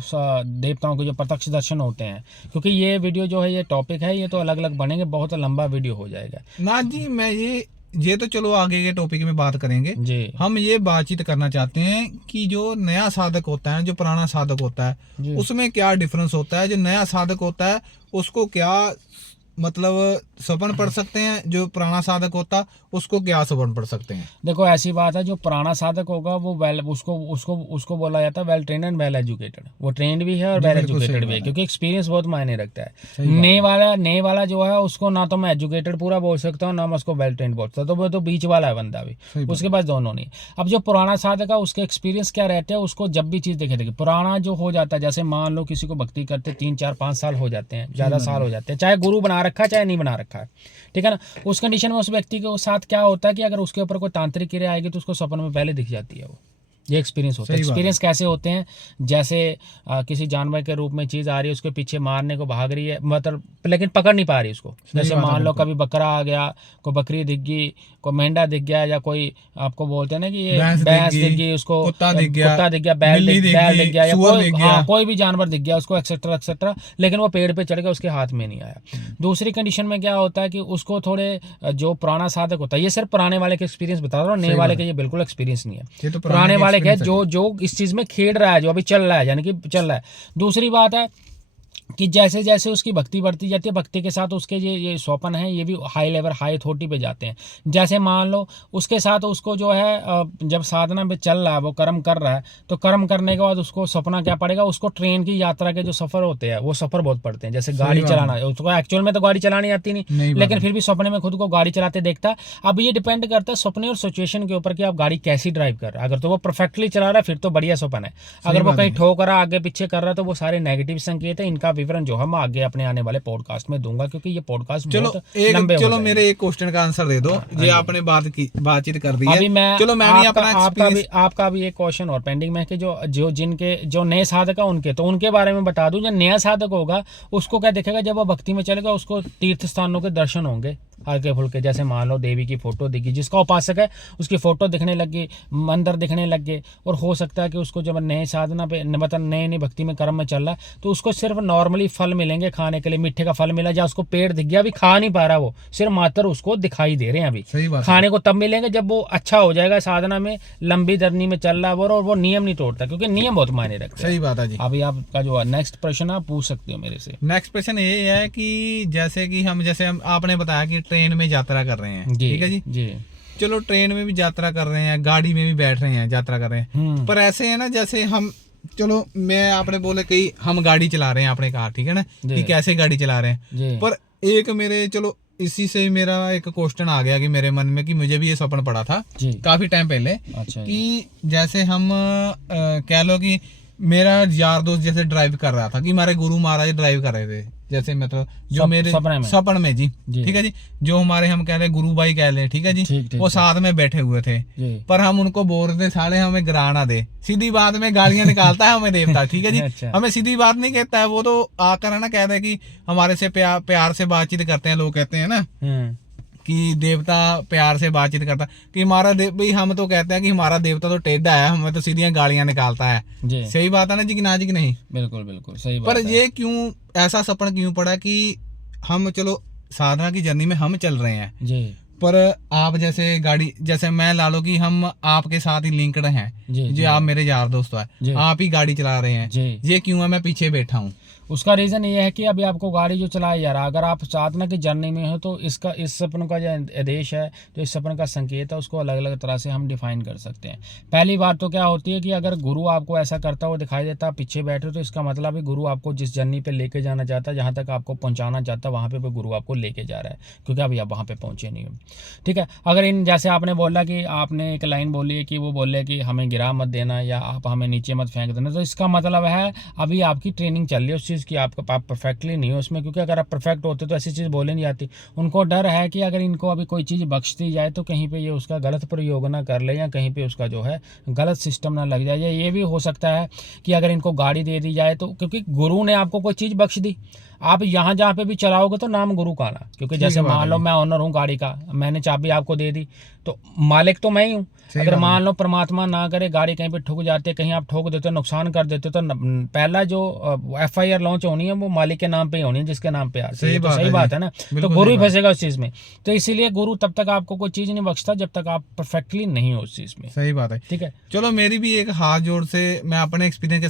देवताओं के जो प्रत्यक्ष दर्शन होते हैं? क्योंकि ये वीडियो जो है, ये टॉपिक है, ये तो अलग अलग बनेंगे, बहुत लंबा वीडियो हो जाएगा। नाथ जी, मैं ये तो चलो आगे के टॉपिक में बात करेंगे जी। हम ये बातचीत करना चाहते हैं कि जो नया साधक होता है, जो पुराना साधक होता है, उसमें क्या डिफरेंस होता है? जो नया साधक होता है उसको क्या मतलब सपन पढ़ सकते हैं, जो पुराना साधक होता उसको क्या सपन पढ़ सकते हैं? देखो, ऐसी बात है, जो पुराना साधक होगा वो उसको बोला जाता है well trained and well educated. वो ट्रेंड भी है और वेल एजुकेटेड भी है, क्योंकि एक्सपीरियंस बहुत मायने रखता है। नए वाला जो है उसको ना तो मैं एजुकेटेड पूरा बोल सकता हूँ, ना मैं उसको वेल ट्रेंड बोल सकता हूँ, तो वो तो बीच वाला है बंदा भी, उसके पास दोनों नहीं। अब जो पुराना साधक है उसके एक्सपीरियंस क्या रहते हैं, उसको जब भी चीज़ देखे पुराना जो हो जाता है, जैसे मान लो किसी को भक्ति करते 3, 4, 5 साल हो जाते हैं, ज़्यादा साल हो जाते हैं, चाहे गुरु बना रखा है चाहे नहीं बना रखा है, ठीक है ना। उस कंडीशन में उस व्यक्ति के साथ क्या होता है कि अगर उसके ऊपर कोई तांत्रिक क्रिया आएगी तो उसको सपन में पहले दिख जाती है। वो ये एक्सपीरियंस होता है। एक्सपीरियंस कैसे होते हैं? जैसे किसी जानवर के रूप में चीज़ आ रही है, उसके पीछे मारने को भाग रही है, मतलब लेकिन पकड़ नहीं पा रही उसको। जैसे मान लो कभी बकरा आ गया, कोई बकरी दिख गई, कोई मेंढा दिख गया, या कोई आपको बोलते हैं ना कि ये भैंस दिख गई, उसको कुत्ता दिख गया, बैल दिख गया, या कोई भी जानवर दिख गया उसको, एक्सेट्रा एक्सेट्रा, लेकिन वो पेड़ पे चढ़ गया, उसके हाथ में नहीं आया। दूसरी कंडीशन में क्या होता है कि उसको थोड़े जो पुराना साधक होता है, ये सिर्फ पुराने वाले के एक्सपीरियंस बता रहा हूँ, नए वाले के ये बिल्कुल एक्सपीरियंस नहीं है। पुराने वाले के जो इस चीज में खेल रहा है, जो अभी चल रहा है, यानी कि चल रहा है। दूसरी बात है कि जैसे जैसे उसकी भक्ति बढ़ती जाती है, भक्ति के साथ उसके ये स्वप्न है, ये भी हाई लेवल, हाई अथॉरिटी पे जाते हैं। जैसे मान लो उसके साथ उसको जो है जब साधना में चल रहा है, वो कर्म कर रहा है, तो कर्म करने के बाद उसको सपना क्या पड़ेगा, उसको ट्रेन की यात्रा के जो सफर होते हैं वो सफर बहुत पड़ते हैं। जैसे गाड़ी चलाना, उसको एक्चुअल में तो गाड़ी चलानी आती नहीं, लेकिन फिर भी सपने में खुद को गाड़ी चलाते देखता है। अब ये डिपेंड करता है सपने और सिचुएशन के ऊपर कि आप गाड़ी कैसी ड्राइव कर रहे हैं। अगर तो वो परफेक्टली चला रहा है फिर तो बढ़िया सपन है, अगर वो कहीं ठोक रहा, आगे पीछे कर रहा है, तो वो सारे नेगेटिव संकेत है, इनका विवरण जो हम आगे अपने आने वाले पॉडकास्ट में दूंगा, क्योंकि ये पॉडकास्ट चलो चलो मेरे एक क्वेश्चन का आंसर दे दो। ये आपने बातचीत कर दी है, अभी मैं चलो मैं भी अपना आपका भी एक क्वेश्चन और पेंडिंग में कि जो नए साधक है उनके, तो उनके बारे में बता दूं। जो नया साधक होगा उसको क्या दिखेगा, जब वो भक्ति में चलेगा उसको तीर्थ स्थानों के दर्शन होंगे हल्के फुल्के, जैसे मान लो देवी की फोटो दिखी, जिसका उपासक है उसकी फोटो दिखने लगी, मंदिर दिखने लग गए। और हो सकता है कि उसको जब नए साधना पे मतलब नए भक्ति में कर्म में चल रहा है तो उसको सिर्फ नॉर्मली फल मिलेंगे खाने के लिए, मीठे का फल मिला, या उसको पेड़ दिख गया, अभी खा नहीं पा रहा, वो सिर्फ मात्र उसको दिखाई दे रहे हैं। अभी खाने को तब मिलेंगे जब वो अच्छा हो जाएगा, साधना में लंबी जर्नी में चल रहा है और वो नियम नहीं तोड़ता, क्योंकि नियम बहुत मायने रखते हैं। सही बात है जी। अभी आपका जो नेक्स्ट प्रश्न आप पूछ सकते हो मेरे से। नेक्स्ट प्रश्न ये है कि जैसे कि हम आपने बताया कि ट्रेन में यात्रा कर रहे हैं, ठीक है जी। चलो ट्रेन में भी यात्रा कर रहे हैं, गाड़ी में भी बैठ रहे हैं, यात्रा कर रहे हैं, पर ऐसे है ना जैसे हम, चलो मैं आपने बोले कि हम गाड़ी चला रहे हैं अपने कार, ठीक है ना, कि कैसे गाड़ी चला रहे हैं, पर एक मेरे, चलो इसी से मेरा एक क्वेश्चन आ गया कि मेरे मन में, कि मुझे भी ये सपना पड़ा था काफी टाइम पहले। अच्छा, कि जैसे हम कह लो कि मेरा यार दोस्त जैसे ड्राइव कर रहा था, कि हमारे गुरु महाराज ड्राइव कर रहे थे, जैसे मतलब जो मेरे सपन में जी, ठीक है जी, जो हमारे हम कह रहे गुरु भाई कह रहे, ठीक है जी, वो साथ में बैठे हुए थे, पर हम उनको बोल रहे थे साले हमें गिरा ना दे, सीधी बात में गालियां निकालता है हमें देवता, ठीक है जी। अच्छा। हमें सीधी बात नहीं कहता है, वो तो आकर है ना कहते हैं कि हमारे से प्यार से बातचीत करते हैं, लोग कहते हैं ना कि देवता प्यार से बातचीत करता, कि हमारा भाई हम तो कहते हैं कि हमारा देवता तो टेढ़ा है, हमें तो सीधी गालियां निकालता है। सही बात है ना जी, कि ना जी, कि नहीं? बिल्कुल बिल्कुल सही बात पर ये क्यों ऐसा सपना क्यों पड़ा कि हम, चलो साधना की जर्नी में हम चल रहे हैं जी, पर आप जैसे गाड़ी, जैसे मैं ला लो कि हम आपके साथ ही लिंक्ड हैं जी, आप मेरे यार दोस्त है, आप ही गाड़ी चला रहे हैं, ये क्यों है मैं पीछे बैठा हूँ? उसका रीज़न ये है कि अभी आपको गाड़ी जो चलाया जा रहा है, अगर आप साधना की जर्नी में हो तो इसका, इस सपन का जो आदेश है, जो इस सपन का संकेत है, उसको अलग अलग तरह से हम डिफाइन कर सकते हैं। पहली बात तो क्या होती है कि अगर गुरु आपको ऐसा करता हुआ दिखाई देता, पीछे बैठे, तो इसका मतलब है गुरु आपको जिस जर्नी पे लेके जाना चाहता है, जहाँ तक आपको पहुँचाना चाहता है, वहाँ पे गुरु आपको लेके जा रहा है, क्योंकि अभी आप वहाँ पे पहुँचे नहीं हो, ठीक है। अगर इन, जैसे आपने बोला कि आपने एक लाइन बोली है कि वो बोले कि हमें गिरा मत देना या आप हमें नीचे मत फेंक देना, तो इसका मतलब है अभी आपकी ट्रेनिंग चल रही है उस चीज़ की, आप परफेक्टली नहीं हो उसमें, क्योंकि अगर आप परफेक्ट होते तो ऐसी चीज़ बोले नहीं जाती। उनको डर है कि अगर इनको अभी कोई चीज़ बख्श दी जाए तो कहीं पे ये उसका गलत प्रयोग ना कर ले, या कहीं पे उसका जो है गलत सिस्टम ना लग जाए, या ये भी हो सकता है कि अगर इनको गाड़ी दे दी जाए तो, क्योंकि गुरु ने आपको कोई चीज़ बख्श दी, आप यहाँ जहाँ पे भी चलाओगे तो नाम गुरु का ना, क्योंकि जैसे मान लो मैं ऑनर हूँ गाड़ी का, मैंने चाबी आपको दे दी तो मालिक तो मैं ही हूँ। अगर मान लो परमात्मा ना करे गाड़ी कहीं पे ठुक जाती है, कहीं आप ठोक देते हो, नुकसान कर देते हो, तो पहला जो FIR लॉन्च होनी है वो मालिक के नाम पे ही होनी है, जिसके नाम पे आ सही बात है ना, तो गुरु ही फंसेगा उस चीज में। तो इसीलिए गुरु तब तक आपको कोई चीज नहीं बख्शता जब तक आप परफेक्टली नहीं हो उस चीज में। सही बात है, ठीक है। चलो मेरी भी एक हाथ जोड़ से, मैं अपने एक्सपीरियंस के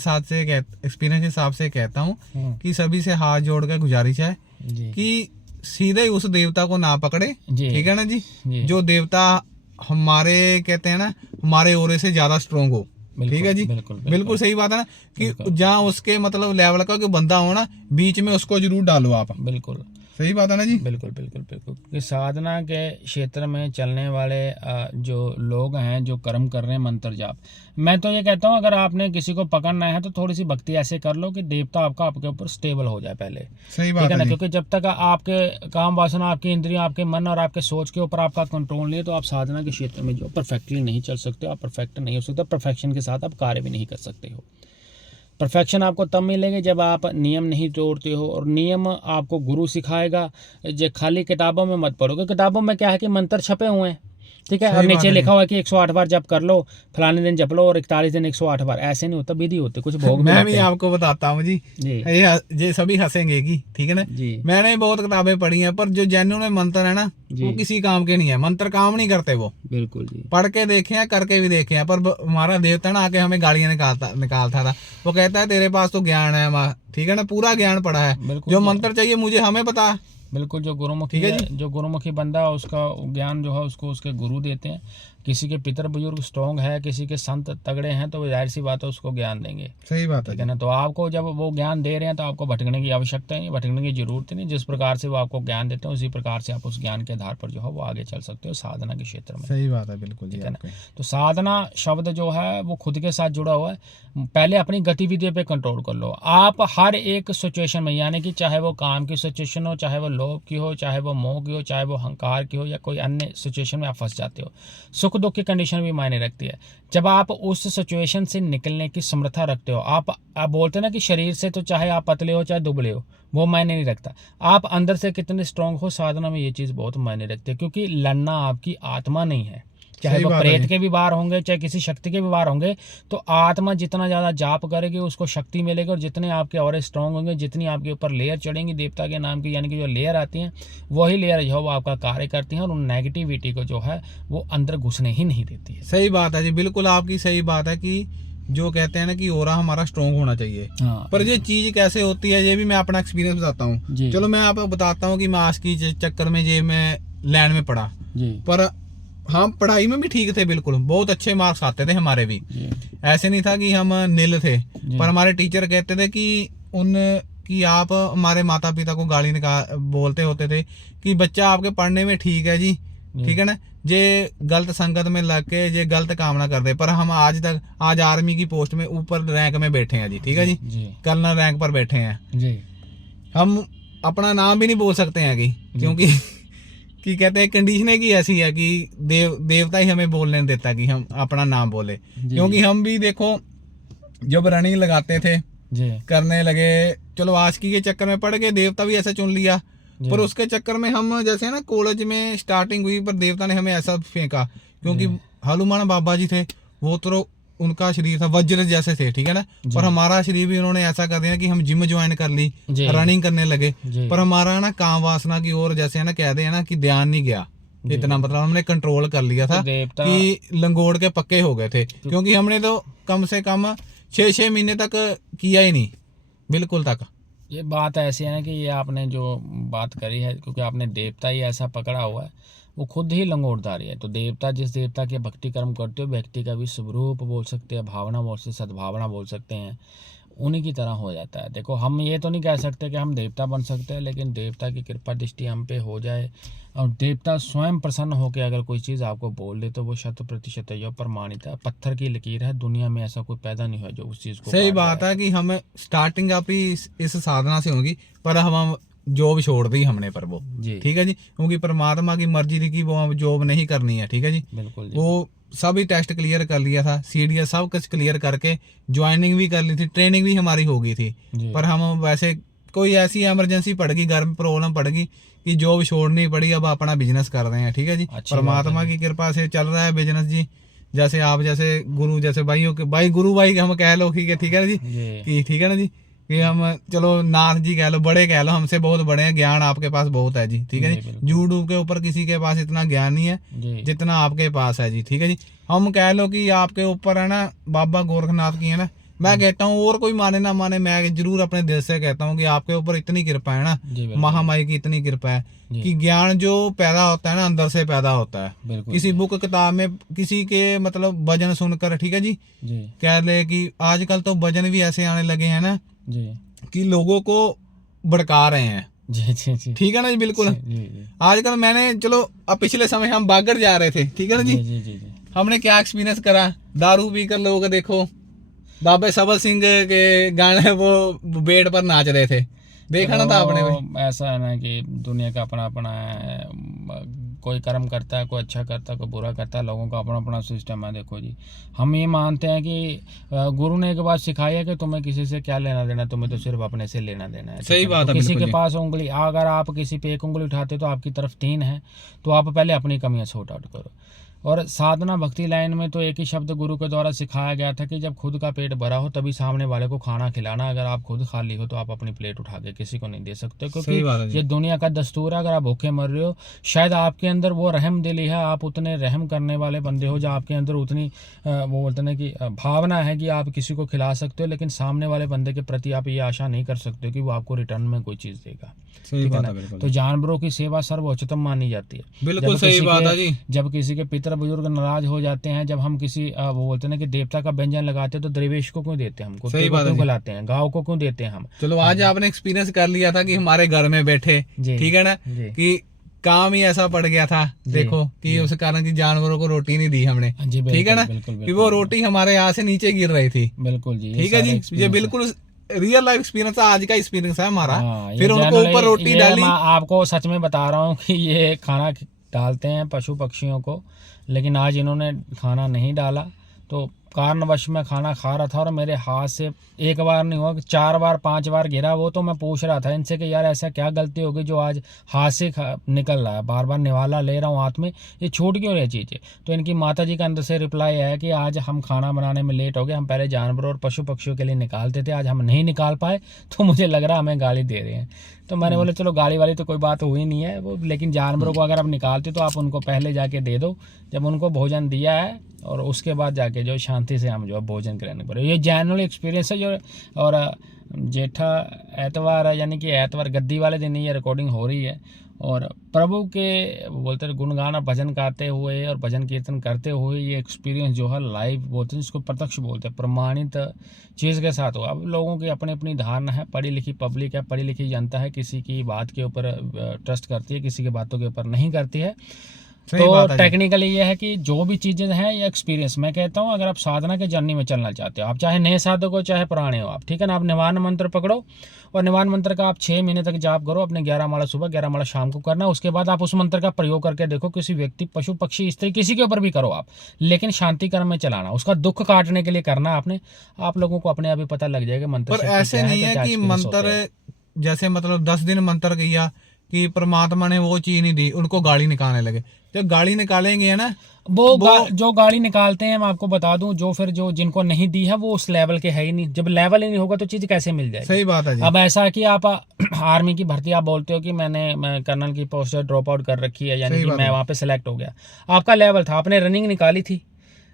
हिसाब से कहता हूँ कि सभी से हाथ जोड़ कर गुजारिश है कि सीधे उस देवता को ना पकड़े, ठीक है ना जी, जो देवता हमारे कहते हैं ना हमारे ओरे से ज्यादा स्ट्रोंग हो, ठीक है जी, बिल्कुल सही बात है ना, कि जहाँ उसके मतलब लेवल का कोई बंदा हो ना, बीच में उसको जरूर डालो आप। बिल्कुल सही बात है ना जी। बिल्कुल बिल्कुल बिल्कुल। कि साधना के क्षेत्र में चलने वाले जो लोग हैं, जो कर्म कर रहे हैं मंत्र जाप, मैं तो ये कहता हूँ अगर आपने किसी को पकड़ना है तो थोड़ी सी भक्ति ऐसे कर लो कि देवता आपका आपके ऊपर स्टेबल हो जाए पहले। सही बात है ना, क्योंकि जब तक आपके काम वासना, आपकी इंद्रियां, आपके मन और आपके सोच के ऊपर आपका कंट्रोल नहीं है तो आप साधना के क्षेत्र में जो परफेक्टली नहीं चल सकते, आप परफेक्ट नहीं हो सकते, परफेक्शन के साथ आप कार्य भी नहीं कर सकते हो। परफेक्शन आपको तब मिलेंगे जब आप नियम नहीं तोड़ते हो, और नियम आपको गुरु सिखाएगा। जो खाली किताबों में मत पढ़ोगे, किताबों में क्या है कि मंत्र छपे हुए हैं, ठीक है, और नीचे लिखा हुआ है कि 108 बार जप कर लो, फलाने दिन जप लो और 41 दिन 108 बार। ऐसे नहीं होता, विधि होती, कुछ भोग मैं भी आपको बताता हूँ जी, ये सभी हंसेंगे की, ठीक है ना जी। मैंने बहुत किताबें पढ़ी हैं, पर जो जेन्युइन मंत्र है ना वो किसी काम के नहीं है, मंत्र काम नहीं करते वो। बिल्कुल जी, पढ़ के देखे हैं, करके भी देखे हैं, पर हमारा देवता ना आके हमें गालियां निकालता था। वो कहता है तेरे पास तो ज्ञान है, ठीक है ना, पूरा ज्ञान पड़ा है, जो मंत्र चाहिए मुझे हमें पता, बिल्कुल। जो गुरुमुखी ठीक है है, जो गुरुमुखी बंदा है उसका ज्ञान जो है उसको उसके गुरु देते हैं। किसी के पितर बुजुर्ग स्ट्रॉन्ग है, किसी के संत तगड़े हैं, तो जाहिर सी बात है उसको ज्ञान देंगे। सही बात है ठीक है ना। तो आपको जब वो ज्ञान दे रहे हैं तो आपको भटकने की आवश्यकता नहीं, भटकने की जरूरत नहीं। जिस प्रकार से वो आपको ज्ञान देते हैं उसी प्रकार से आप उस ज्ञान के आधार पर जो है वो आगे चल सकते हो साधना के क्षेत्र में। सही बात है, बिल्कुल जी ठीक है ना। आपके। तो साधना शब्द जो है वो खुद के साथ जुड़ा हुआ है। पहले अपनी गतिविधियों पे कंट्रोल कर लो। आप हर एक सिचुएशन में, यानी कि चाहे वो काम की सिचुएशन हो, चाहे वो लोभ की हो, चाहे वो मोह की हो, चाहे वो अहंकार की हो, या कोई अन्य सिचुएशन में आप फंस जाते हो। सुख दुख की कंडीशन भी मायने रखती है। जब आप उस सिचुएशन से निकलने की समर्था रखते हो, आप बोलते हैं ना कि शरीर से तो चाहे आप पतले हो चाहे दुबले हो, वो मायने नहीं रखता। आप अंदर से कितने स्ट्रांग हो, साधना में ये चीज़ बहुत मायने रखती है। क्योंकि लड़ना आपकी आत्मा नहीं है, चाहे वो प्रेत के भी वार होंगे, चाहे किसी शक्ति के भी वार होंगे, तो आत्मा जितना ज़्यादा जाप करेगी उसको शक्ति मिलेगी। और जितने आपके और स्ट्रांग होंगे, जितनी आपके ऊपर लेयर चढ़ेंगी देवता के नाम की, यानी कि जो लेयर आती हैं, वही लेयर जो है वो आपका कार्य करती हैं और उन नेगेटिविटी को जो है वो अंदर घुसने ही नहीं देती है। सही बात है जी, बिल्कुल आपकी सही बात है कि जो कहते हैं ना कि ओरा हमारा स्ट्रॉन्ग होना चाहिए। हाँ, पर ये चीज कैसे होती है ये भी मैं अपना एक्सपीरियंस बताता हूँ। जी। चलो मैं आपको बताता हूँ कि मास की चक्कर में ये मैं लाइन में पढ़ा, जी, पर हम पढ़ाई में भी ठीक थे, बिल्कुल बहुत अच्छे मार्क्स आते थे हमारे भी। जी, ऐसे नहीं था कि हम नील थे, जी। पर हमारे टीचर कहते थे कि आप हमारे माता पिता को गाली बोलते होते थे कि बच्चा आपके पढ़ने में ठीक है जी, ठीक है ना, जे गलत संगत में लग के जे गलत काम ना कर दे। पर हम आज आर्मी की पोस्ट में ऊपर रैंक में बैठे हैं जी, ठीक है जी, जी, कर्नल रैंक पर बैठे हैं। जी, हम अपना नाम भी नहीं बोल सकते हैं क्योंकि कि कहते हैं कंडीशन की ऐसी है कि देवता ही हमें बोलने नहीं देता कि हम अपना नाम बोले। क्योंकि हम भी देखो जब रनिंग लगाते थे, जी, करने लगे, चलो आशिकी के चक्कर में पड़ गए, देवता भी ऐसा चुन लिया। पर उसके चक्कर में हम जैसे ना कॉलेज में स्टार्टिंग हुई, पर देवता ने हमें ऐसा फेंका, क्योंकि हनुमान बाबा जी थे, वो तो उनका शरीर था वज्र जैसे थे, ठीक है ना, पर हमारा शरीर भी उन्होंने ऐसा कर दिया कि हम जिम ज्वाइन कर ली, रनिंग करने लगे, पर हमारा ना काम वासना की ओर जैसे है ना कहते हैं ना कि ध्यान नहीं गया इतना, मतलब हमने कंट्रोल कर लिया था कि लंगोड़ के पक्के हो गए थे। क्योंकि हमने तो कम से कम 6 महीने तक किया ही नहीं, बिल्कुल तक। ये बात ऐसी है ना कि ये आपने जो बात करी है, क्योंकि आपने देवता ही ऐसा पकड़ा हुआ है, वो खुद ही लंगोटधारी है। तो देवता, जिस देवता के भक्ति कर्म करते हो, व्यक्ति का भी स्वरूप बोल सकते हैं, भावना बोल सकते, सद्भावना बोल सकते हैं, उन्हीं की तरह हो जाता है। देखो हम ये तो नहीं कह सकते कि हम देवता बन सकते हैं, लेकिन देवता की कृपा दृष्टि हम पे हो जाए और देवता स्वयं प्रसन्न होकर अगर कोई चीज़ आपको बोल दे तो वो 100% जो प्रमाणित है। पत्थर की लकीर है, दुनिया में ऐसा कोई पैदा नहीं हुआ जो उस चीज़ को। सही बात है कि हमें स्टार्टिंग अपनी इस साधना से होगी, पर हम जॉब छोड़ दी हमने, पर वो ठीक है जी, क्योंकि परमात्मा की मर्जी थी कि वो हम जॉब नहीं करनी है, ठीक है जी, बिल्कुल जी। वो सभी टेस्ट क्लियर कर लिया था, सीडीएस सब कुछ क्लियर करके ज्वाइनिंग भी कर ली थी, ट्रेनिंग भी हमारी हो गई थी। पर हम वैसे कोई ऐसी इमरजेंसी पड़ गई, घर में प्रॉब्लम पड़ गई कि जॉब छोड़नी पड़ी, अब अपना बिजनेस कर रहे हैं, ठीक है जी। परमात्मा की कृपा से चल रहा है बिजनेस जी। जैसे आप जैसे गुरु जैसे भाइयों के भाई, गुरु भाई हम कह लो, ठीक है ना जी, कि ठीक है ना जी, कि हम चलो नाथ जी कह लो, बड़े कह लो, हमसे बहुत बड़े हैं, ज्ञान आपके पास बहुत है जी, ठीक है जी। यूट्यूब के ऊपर किसी के पास इतना ज्ञान नहीं है जितना आपके पास है जी, ठीक है जी। हम कह लो कि आपके ऊपर है ना बाबा गोरखनाथ की है ना, मैं कहता हूँ, और कोई माने ना माने, मैं जरूर अपने दिल से कहता हूँ कि आपके ऊपर इतनी कृपा है ना, महामाई की इतनी कृपा है कि ज्ञान जो पैदा होता है ना अंदर से पैदा होता है। किसी बुक किताब में किसी के मतलब भजन सुनकर, ठीक है जी, कह ले कि आजकल तो भजन भी ऐसे आने लगे हैं ना कि लोगों को भड़का रहे हैं, ठीक है ना जी, बिल्कुल। आजकल मैंने, चलो अब पिछले समय हम बागड़ जा रहे थे, ठीक है ना जी, हमने क्या एक्सपीरियंस करा, दारू पीकर लोग देखो बाबा सबल सिंह के गाने वो बेड पर नाच रहे थे, देखा ना था आपने भी। ऐसा है ना कि दुनिया का अपना अपना है, कोई कर्म करता है, कोई अच्छा करता है, कोई बुरा करता है, लोगों का अपना अपना सिस्टम है। देखो जी, हम ये मानते हैं कि गुरु ने एक बात सिखाई है कि तुम्हें किसी से क्या लेना देना, तुम्हें तो सिर्फ अपने से लेना देना है। सही बात है। किसी के पास उंगली, अगर आप किसी पे एक उंगली उठाते तो आपकी तरफ 3 है, तो आप पहले अपनी कमियां सॉर्ट आउट करो। और साधना भक्ति लाइन में तो एक ही शब्द गुरु के द्वारा सिखाया गया था कि जब खुद का पेट भरा हो तभी सामने वाले को खाना खिलाना। अगर आप खुद खाली हो तो आप अपनी प्लेट उठा के किसी को नहीं दे सकते, क्योंकि ये दुनिया का दस्तूर है। अगर आप भूखे मर रहे हो, शायद आपके अंदर वो रहम दिली है, आप उतने रहम करने वाले बंदे हो, जो आपके अंदर उतनी वो बोलते हैं कि भावना है कि आप किसी को खिला सकते हो, लेकिन सामने वाले बंदे के प्रति आप ये आशा नहीं कर सकते हो कि वो आपको रिटर्न में कोई चीज़ देगा। सही बात है। तो जानवरों की सेवा सर्वोच्चतम मानी जाती है। बिल्कुल सही बात है जी। जब किसी के पितर बुजुर्ग नाराज हो जाते हैं, जब हम किसी वो बोलते हैं कि देवता का व्यंजन लगाते हैं, तो दरवेश को क्यों देते हैं, हम कुत्ते को क्यों खिलाते हैं, गाँव को क्यों देते हैं हम। चलो आज आपने एक्सपीरियंस कर लिया था कि हमारे घर में बैठे, ठीक है ना, कि काम ही ऐसा पड़ गया था, देखो कि उस कारण की जानवरों को रोटी नहीं दी हमने, ठीक है ना, कि वो रोटी हमारे यहाँ से नीचे गिर रही थी। बिल्कुल जी, ठीक है जी। ये बिल्कुल रियल लाइफ एक्सपीरियंस आज का एक्सपीरियंस है हमारा। फिर उनको ऊपर रोटी डाली। मैं आपको सच में बता रहा हूँ कि ये खाना डालते हैं पशु पक्षियों को, लेकिन आज इन्होंने खाना नहीं डाला, तो कारणवश मैं खाना खा रहा था और मेरे हाथ से एक बार नहीं हुआ, 4 बार 5 बार गिरा वो। तो मैं पूछ रहा था इनसे कि यार ऐसा क्या गलती होगी जो आज हाथ से निकल रहा है, बार बार निवाला ले रहा हूँ हाथ में, ये छूट क्यों रही चीज़ें। तो इनकी माता जी का अंदर से रिप्लाई है कि आज हम खाना बनाने में लेट हो गए, हम पहले जानवरों और पशु पक्षियों के लिए निकालते थे, आज हम नहीं निकाल पाए, तो मुझे लग रहा हमें गाली दे रहे हैं। तो मैंने बोला चलो गाली वाली तो कोई बात हुई नहीं है वो, लेकिन जानवरों को अगर आप निकालते तो आप उनको पहले जाके दे दो, जब उनको भोजन दिया है, और उसके बाद जाके जो शांति से हम जो भोजन करने पड़े। ये जनरल एक्सपीरियंस है जो। और जेठा एतवार है, यानी कि एतवार गद्दी वाले दिन ये रिकॉर्डिंग हो रही है, और प्रभु के बोलते हैं गुणगान और भजन गाते हुए और भजन कीर्तन करते हुए ये एक्सपीरियंस जो है लाइव बोलते हैं, जिसको प्रत्यक्ष बोलते हैं, प्रमाणित चीज़ के साथ हो। अब लोगों की अपनी अपनी धारणा है, पढ़ी लिखी पब्लिक है, पढ़ी लिखी जनता है, किसी की बात के ऊपर ट्रस्ट करती है, किसी की बातों के ऊपर नहीं करती है। तो टेक्निकली ये है कि जो भी चीज़ें हैं ये एक्सपीरियंस, मैं कहता हूँ अगर आप साधना के जर्नी में चलना चाहते हो, आप चाहे नए साधक हो चाहे पुराने हो आप, ठीक है ना, आप निवान मंत्र पकड़ो और निवान मंत्र का आप 6 महीने तक जाप करो, अपने 11 माला सुबह 11 माला शाम को करना। उसके बाद आप उस मंत्र का प्रयोग करके देखो, किसी व्यक्ति पशु पक्षी स्त्री किसी के ऊपर भी करो आप, लेकिन शांति कर्म में चलाना, उसका दुख काटने के लिए करना आपने। आप लोगों को अपने आप ही पता लग जाएगा मंत्र। पर ऐसे नहीं है कि मंत्र जैसे मतलब 10 दिन मंत्र किया कि परमात्मा ने वो चीज नहीं दी, उनको गाली निकालने लगे। तो गाली निकालेंगे है ना, वो जो गाली निकालते हैं, मैं आपको बता दूं, जो फिर जो जिनको नहीं दी है वो उस लेवल के है ही नहीं। जब लेवल ही नहीं होगा तो चीज कैसे मिल जाएगी। सही बात है जी। अब ऐसा है कि आप आर्मी की भर्ती आप बोलते हो कि मैं कर्नल की पोस्ट ड्रॉप आउट कर रखी है, यानी कि मैं वहां पे सिलेक्ट हो गया, आपका लेवल था, आपने रनिंग निकाली थी,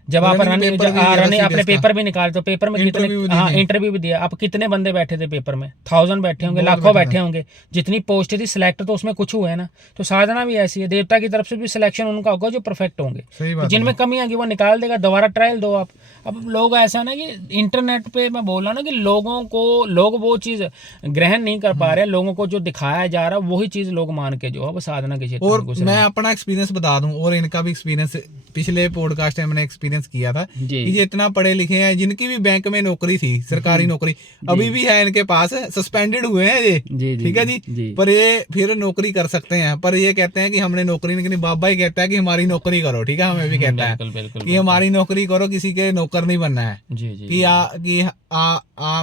जब आप रनिंग अपने पेपर भी निकाले तो पेपर में कितने, हाँ इंटरव्यू भी दिया, आप कितने बंदे बैठे थे पेपर में, 1000 बैठे होंगे, लाखों बैठे होंगे, जितनी पोस्ट थी सिलेक्ट तो उसमें कुछ हुआ है ना। तो साधना भी ऐसी है, देवता की तरफ से भी सिलेक्शन उनका होगा जो परफेक्ट होंगे, तो जिनमें कमी आएगी वो निकाल देगा, दोबारा ट्रायल दो आप। अब लोग ऐसा ना कि इंटरनेट पे मैं बोल रहा ना कि लोग वो चीज ग्रहण नहीं कर पा रहे, लोगों को जो दिखाया जा रहा है वही चीज लोग मान के जो है वो साधना के क्षेत्र में घुस रहे हैं। मैं अपना एक्सपीरियंस बता दूं, और इनका भी एक्सपीरियंस पिछले पॉडकास्ट में मैंने एक्सपीरियंस किया था कि ये इतना पढ़े लिखे हैं, जिनकी भी बैंक में नौकरी थी, सरकारी नौकरी अभी भी है इनके पास, सस्पेंडेड हुए हैं ये, ठीक है जी, पर ये फिर नौकरी कर सकते हैं। पर ये कहते हैं कि हमने नौकरी नहीं करनी, बाबा ही कहता है कि हमारी नौकरी करो, ठीक है, हमें भी कहता है कि हमारी नौकरी करो, किसी के नौकर नहीं बनना है, कि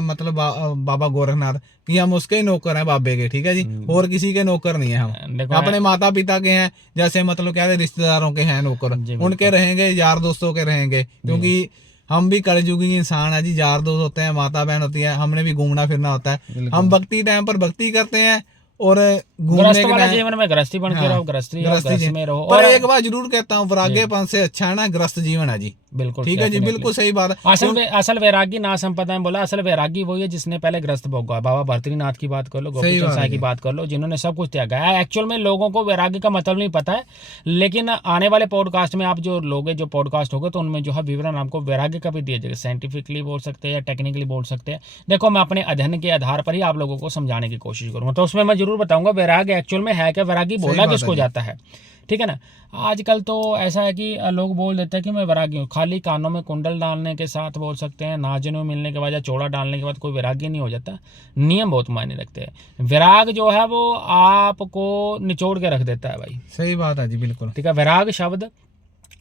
मतलब बाबा गोरखनाथ कि हम उसके नौकर हैं बाबे के, ठीक है जी, और किसी के नौकर नहीं है हम, अपने माता पिता के हैं, जैसे मतलब क्या रिश्तेदारों के हैं नौकर, उनके रहेंगे, यार दोस्तों के रहेंगे, क्योंकि हम भी कलयुगी इंसान है जी, यार दोस्त होते हैं, माता बहन होती है, हमने भी घूमना फिरना होता है, हम भक्ति टाइम पर भक्ति करते हैं और गृहस्थ वाला जीवन में गृहस्थी बन के रहो, गृहस्थी में रहो। और एक बार जरूर कहता हूँ, वैराग्यपन से अच्छा है ना गृहस्थ जीवन है जी। बिल्कुल ठीक है जी, बिल्कुल सही बात है। असल वैरागी ना संपदा में बोला, असल वैरागी वही है जिसने पहले ग्रस्त भोगा। बाबा भर्तृनाथ की बात कर लो, गोपीचंद साई की बात कर लो, जिन्होंने सब कुछ त्यागा है। एक्चुअल में लोगों को वैरागी का मतलब नहीं पता है, लेकिन आने वाले पॉडकास्ट में आप जो लोगे, जो पॉडकास्ट होगा, तो उनमें जो है विवरण आपको वैराग्य का भी दिया जाएगा। साइंटिफिकली बोल सकते हैं या टेक्निकली बोल सकते हैं। देखो, मैं अपने अध्ययन के आधार पर ही आप लोगों को समझाने की कोशिश करूंगा, तो उसमें मैं जरूर बताऊंगा वैराग्य एक्चुअल में है क्या, वैरागी बोला किसको जाता है, ठीक है ना। आजकल तो ऐसा है कि लोग बोल देते हैं कि मैं वैरागी हूँ, खाली कानों में कुंडल डालने के साथ बोल सकते हैं, नाजनों मिलने के बाद या चौड़ा डालने के बाद कोई वैरागी नहीं हो जाता। नियम बहुत मायने रखते हैं। वैराग जो है वो आपको निचोड़ के रख देता है भाई। सही बात है जी, बिल्कुल ठीक है। वैराग शब्द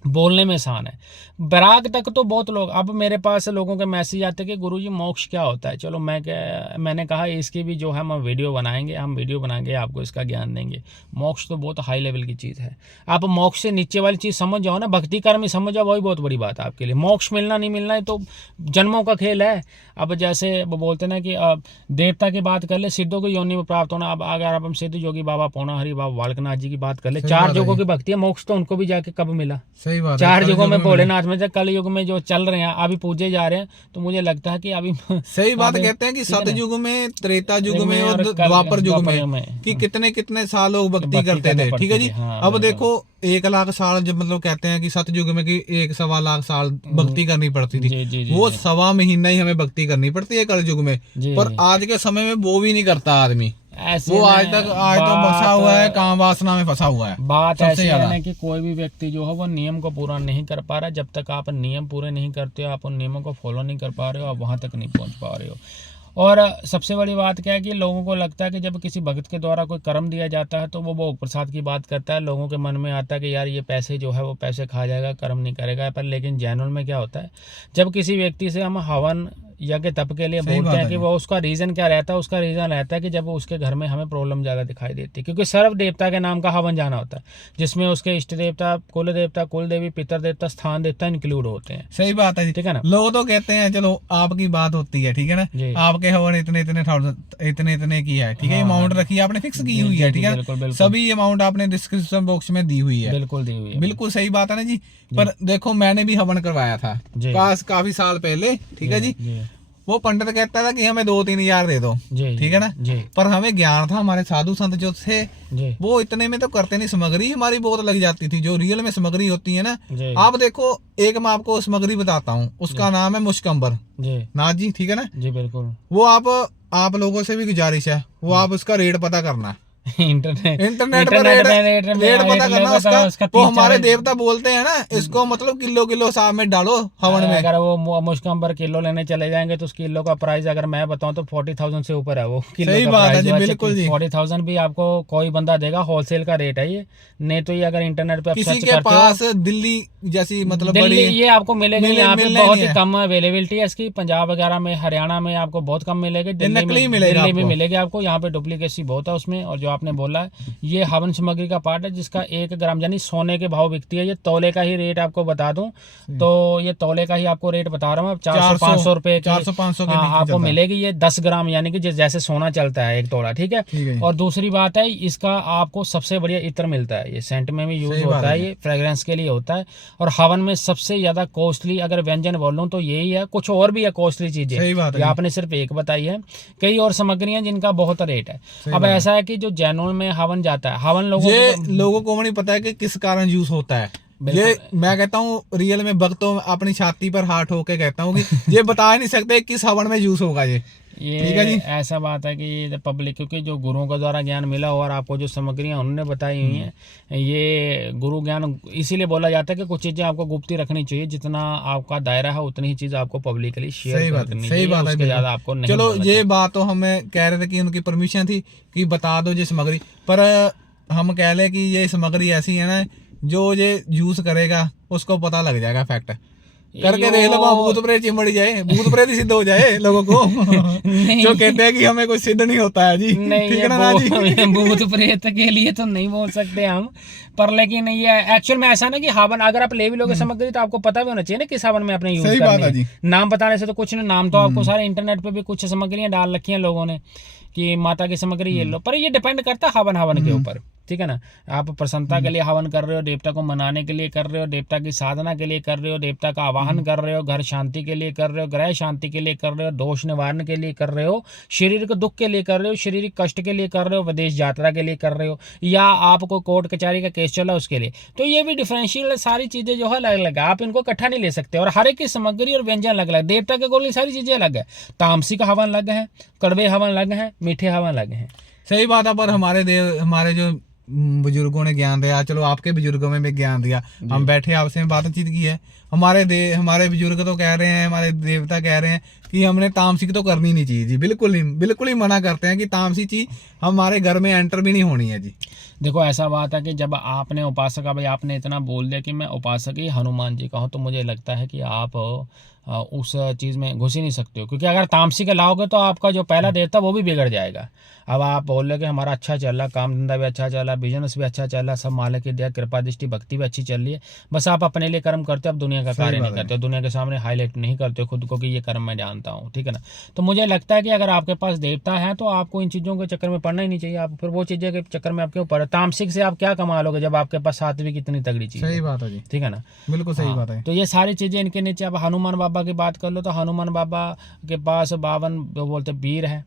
बोलने में आसान है, बराग तक तो बहुत लोग, अब मेरे पास लोगों के मैसेज आते हैं कि गुरुजी मोक्ष क्या होता है। चलो मैंने कहा इसकी भी जो है हम वीडियो बनाएंगे, हम वीडियो बनाएंगे आपको इसका ज्ञान देंगे। मोक्ष तो बहुत हाई लेवल की चीज़ है, आप मोक्ष से नीचे वाली चीज़ समझ जाओ ना, भक्ति कर्म ही समझ जाओ, वही बहुत बड़ी बात है आपके लिए। मोक्ष मिलना नहीं मिलना है तो जन्मों का खेल है। अब जैसे वो बोलते ना कि देवता की बात कर ले, सिद्धों की योनि में प्राप्त होना। अब अगर आप हम सिद्ध योगी बाबा पौना हरि बाबा बालकनाथ जी की बात कर ले, 4 युगों की भक्ति है, मोक्ष तो उनको भी जाके कब मिला? सही बात है, 4 युगों में भोलेनाथ में जब कल युग में जो चल रहे हैं अभी पूजे जा रहे हैं, तो मुझे लगता है कि अभी सही बात कहते हैं कि सतयुग में, त्रेता युग में और द्वापर युग में कि कितने कितने साल लोग भक्ति करते थे। ठीक है जी। अब देखो 1 लाख साल जब मतलब कहते हैं कि सतयुग में कि 1-1.25 लाख साल भक्ति करनी पड़ती थी, वो 1.25 महीना ही हमें भक्ति करनी पड़ती है कल युग में। पर आज के समय में वो भी नहीं करता आदमी, वो आज तो फंसा हुआ है, काम वासना में फंसा हुआ है। बात ऐसी है ना कि कोई भी व्यक्ति जो है वो नियम को पूरा नहीं कर पा रहा। जब तक आप नियम पूरे नहीं करते हो, आप उन नियमों को फॉलो नहीं कर पा रहे हो, आप वहां तक नहीं पहुंच पा रहे हो। और सबसे बड़ी बात क्या है कि लोगों को लगता है कि जब किसी भक्त के द्वारा कोई कर्म दिया जाता है तो वो भोग प्रसाद की बात करता है। लोगों के मन में आता है कि यार ये पैसे जो है वो पैसे खा जाएगा, कर्म नहीं करेगा। पर लेकिन जैनुअल में क्या होता है, जब किसी व्यक्ति से हम हवन यज्ञ तप के लिए बोलते हैं कि वो उसका रीज़न क्या रहता है, उसका रीज़न रहता है कि जब उसके घर में हमें प्रॉब्लम ज़्यादा दिखाई देती है, क्योंकि सर्व देवता के नाम का हवन जाना होता है, जिसमें उसके इष्ट देवता, कुल देवता, कुल देवी, पितर देवता, स्थान देवता इंक्लूड होते हैं। सही बात है, ठीक है ना। लोग तो कहते हैं चलो आपकी बात होती है, ठीक है ना, आपके हवन इतने इतने की है, ठीक है, अमाउंट रखी है आपने फिक्स की हुई है, ठीक है, सभी अमाउंट आपने डिस्क्रिप्शन बॉक्स में दी हुई है, बिल्कुल दी हुई है, बिल्कुल सही बात है ना जी। पर देखो मैंने भी हवन करवाया था काफी साल पहले, ठीक है जी। वो पंडित कहता था कि हमें 2-3 हजार दे दो, ठीक है ना, पर हमें ज्ञान था, हमारे साधु संत जो थे वो इतने में तो करते नहीं, सामग्री हमारी बहुत लग जाती थी, जो रियल में सामग्री होती है ना। आप देखो एक मैं आपको सामग्री बताता हूँ, उसका नाम है मुश्कंबर नाथ जी, ठीक है ना जी, बिल्कुल। वो आप लोगों से भी गुजारिश है, वो आप उसका रेट पता करना, इंटरनेट पर रेट पता करना उसका। वो हमारे देवता बोलते हैं ना, इसको मतलब किलो हिसाब में डालो हवन में। अगर वो मुश्कंबर किलो लेने चले जाएंगे तो उस किलो का प्राइस अगर मैं बताऊं तो 40,000 से ऊपर है वो किलो। सही बात है जी, बिल्कुल जी। 40,000 भी आपको कोई बंदा देगा, होलसेल का रेट है ये। नहीं तो ये अगर इंटरनेट पे किसी के पास दिल्ली जैसी मतलब दिल्ली ये आपको मिलेगी, यहाँ पे बहुत ही कम अवेलेबिलिटी है इसकी। पंजाब वगैरह में, हरियाणा में आपको बहुत कम मिलेगी, दिल्ली में मिलेगी आपको, यहाँ पे डुप्लीकेसी बहुत है उसमें। और जो आपने बोला है ये हवन सामग्री का पार्ट है, जिसका 1 ग्राम यानी सोने के भाव बिकती है। ये तौले का ही रेट आपको बता दूं तो ये तौले का ही आपको रेट बता रहा हूँ, 400-500 रुपए 400-500 आपको मिलेगी ये 10 ग्राम, यानी कि जैसे सोना चलता है 1 तोला, ठीक है। और दूसरी बात है इसका आपको सबसे बढ़िया इत्र मिलता है, ये सेंट में भी यूज होता है, ये फ्रेग्रेंस के लिए होता है। और हवन में सबसे ज्यादा कॉस्टली अगर व्यंजन बोलूं तो यही है, कुछ और भी है कॉस्टली चीजें, ये आपने सिर्फ एक बताई है, कई और सामग्रियां जिनका बहुत रेट है। अब ऐसा है कि जो जैनुअल में हवन जाता है, हवन लोगों को नहीं पता है कि किस कारण यूज होता है। ये मैं कहता हूँ रियल में भक्तों अपनी छाती पर हाथ होके कहता हूँ कि ये बता नहीं सकते किस हवन में यूज होगा ये ठीक है जी। ऐसा बात है कि पब्लिक, क्योंकि जो गुरुओं के द्वारा ज्ञान मिला और आपको जो सामग्रियां उन्होंने बताई हुई हैं, ये गुरु ज्ञान इसीलिए बोला जाता है कि कुछ चीजें आपको गुप्त रखनी चाहिए, जितना आपका दायरा है उतनी ही चीज आपको पब्लिकली शेयर करनी चाहिए, उसके ज्यादा आपको नहीं। चलो ये बात तो हमें कह रहे थे कि उनकी परमिशन थी कि बता दो ये सामग्री, पर हम कह ले कि ये सामग्री ऐसी है ना जो ये यूज करेगा उसको पता लग जाएगा, फैक्ट करके देख लो, भूत प्रेत चिमड़ जाए, भूत प्रेत सिद्ध हो जाए लोगों को जो कहते हैं कि हमें कुछ सिद्ध नहीं होता है जी, ठीक है ना जी। भूत प्रेत के लिए तो नहीं बोल सकते हम, पर लेकिन ये एक्चुअल में ऐसा ना कि हवन अगर आप ले भी लोगे सामग्री तो आपको पता भी होना चाहिए ना किस हवन में आपने यूज करनी है। नाम बताने से तो कुछ नहीं, नाम तो आपको सारे इंटरनेट पे भी कुछ सामग्रियां डाल रखी हैं लोगों ने कि माता की सामग्री ये लो, पर ये डिपेंड करता है हवन के ऊपर, ठीक है ना। आप प्रसन्नता के लिए हवन कर रहे हो, देवता को मनाने के लिए कर रहे हो, देवता की साधना के लिए कर रहे हो, देवता का आवाहन कर रहे हो, घर शांति के लिए कर रहे हो, ग्रह शांति के लिए कर रहे हो, दोष निवारण के लिए कर रहे हो, शरीर के दुख के लिए कर रहे हो, शारीरिक कष्ट के लिए कर रहे हो, विदेश यात्रा के लिए कर रहे हो, या आपको कोर्ट कचहरी का केस चला उसके लिए, तो ये भी डिफरेंशियल सारी चीजें जो है अलग अलग है, आप इनको इकट्ठा नहीं ले सकते। और हर एक की सामग्री और व्यंजन अलग अलग, देवता के गोली सारी चीजें अलग है, तामसिक हवन अलग है, कड़वे हवन अलग है, मीठे हवन अलग है। सही बात है, पर हमारे जो बुजुर्गों ने ज्ञान दिया, चलो आपके बुजुर्गों में भी ज्ञान दिया, हम बैठे आपसे बातचीत की है, हमारे बुजुर्ग तो कह रहे हैं, हमारे देवता कह रहे हैं कि हमने तामसिक तो करनी नहीं चाहिए जी, बिल्कुल ही मना करते हैं कि तामसी चीज हमारे घर में एंटर भी नहीं होनी है जी। देखो ऐसा बात है कि जब आपने उपासक, भाई आपने इतना बोल दिया कि मैं उपासक ही हनुमान जी का हूँ, तो मुझे लगता है कि आप उस चीज़ में घुस ही नहीं सकते हो, क्योंकि अगर तामसिक लाओगे तो आपका जो पहला देवता वो भी बिगड़ जाएगा। अब आप बोल रहे कि हमारा अच्छा चल रहा, काम धंधा भी अच्छा चल रहा, बिजनेस भी अच्छा चल रहा, सब मालिक की दया कृपा दृष्टि भक्ति भी अच्छी चल रही है, बस आप अपने लिए कर्म करते हो, अब दुनिया का कार्य नहीं करते हो, दुनिया के सामने हाईलाइट नहीं करते हो खुद को कि ये कर्म मैं जानता हूँ, ठीक है ना। तो मुझे लगता है कि अगर आपके पास देवता है तो आपको इन चीज़ों के चक्कर में पड़ना ही नहीं चाहिए। आप फिर वो चीज़ें के चक्कर में आपके ऊपर है, तामसिक से आप क्या कमा लोगे जब आपके पास सात्विक इतनी तगड़ी चीज़ है। सही बात है जी, ठीक है ना, बिल्कुल सही बात है। तो ये सारी चीज़ें इनके नीचे। अब हनुमान बाबा की बात कर लो तो हनुमान बाबा के पास 52 वो बोलते वीर है,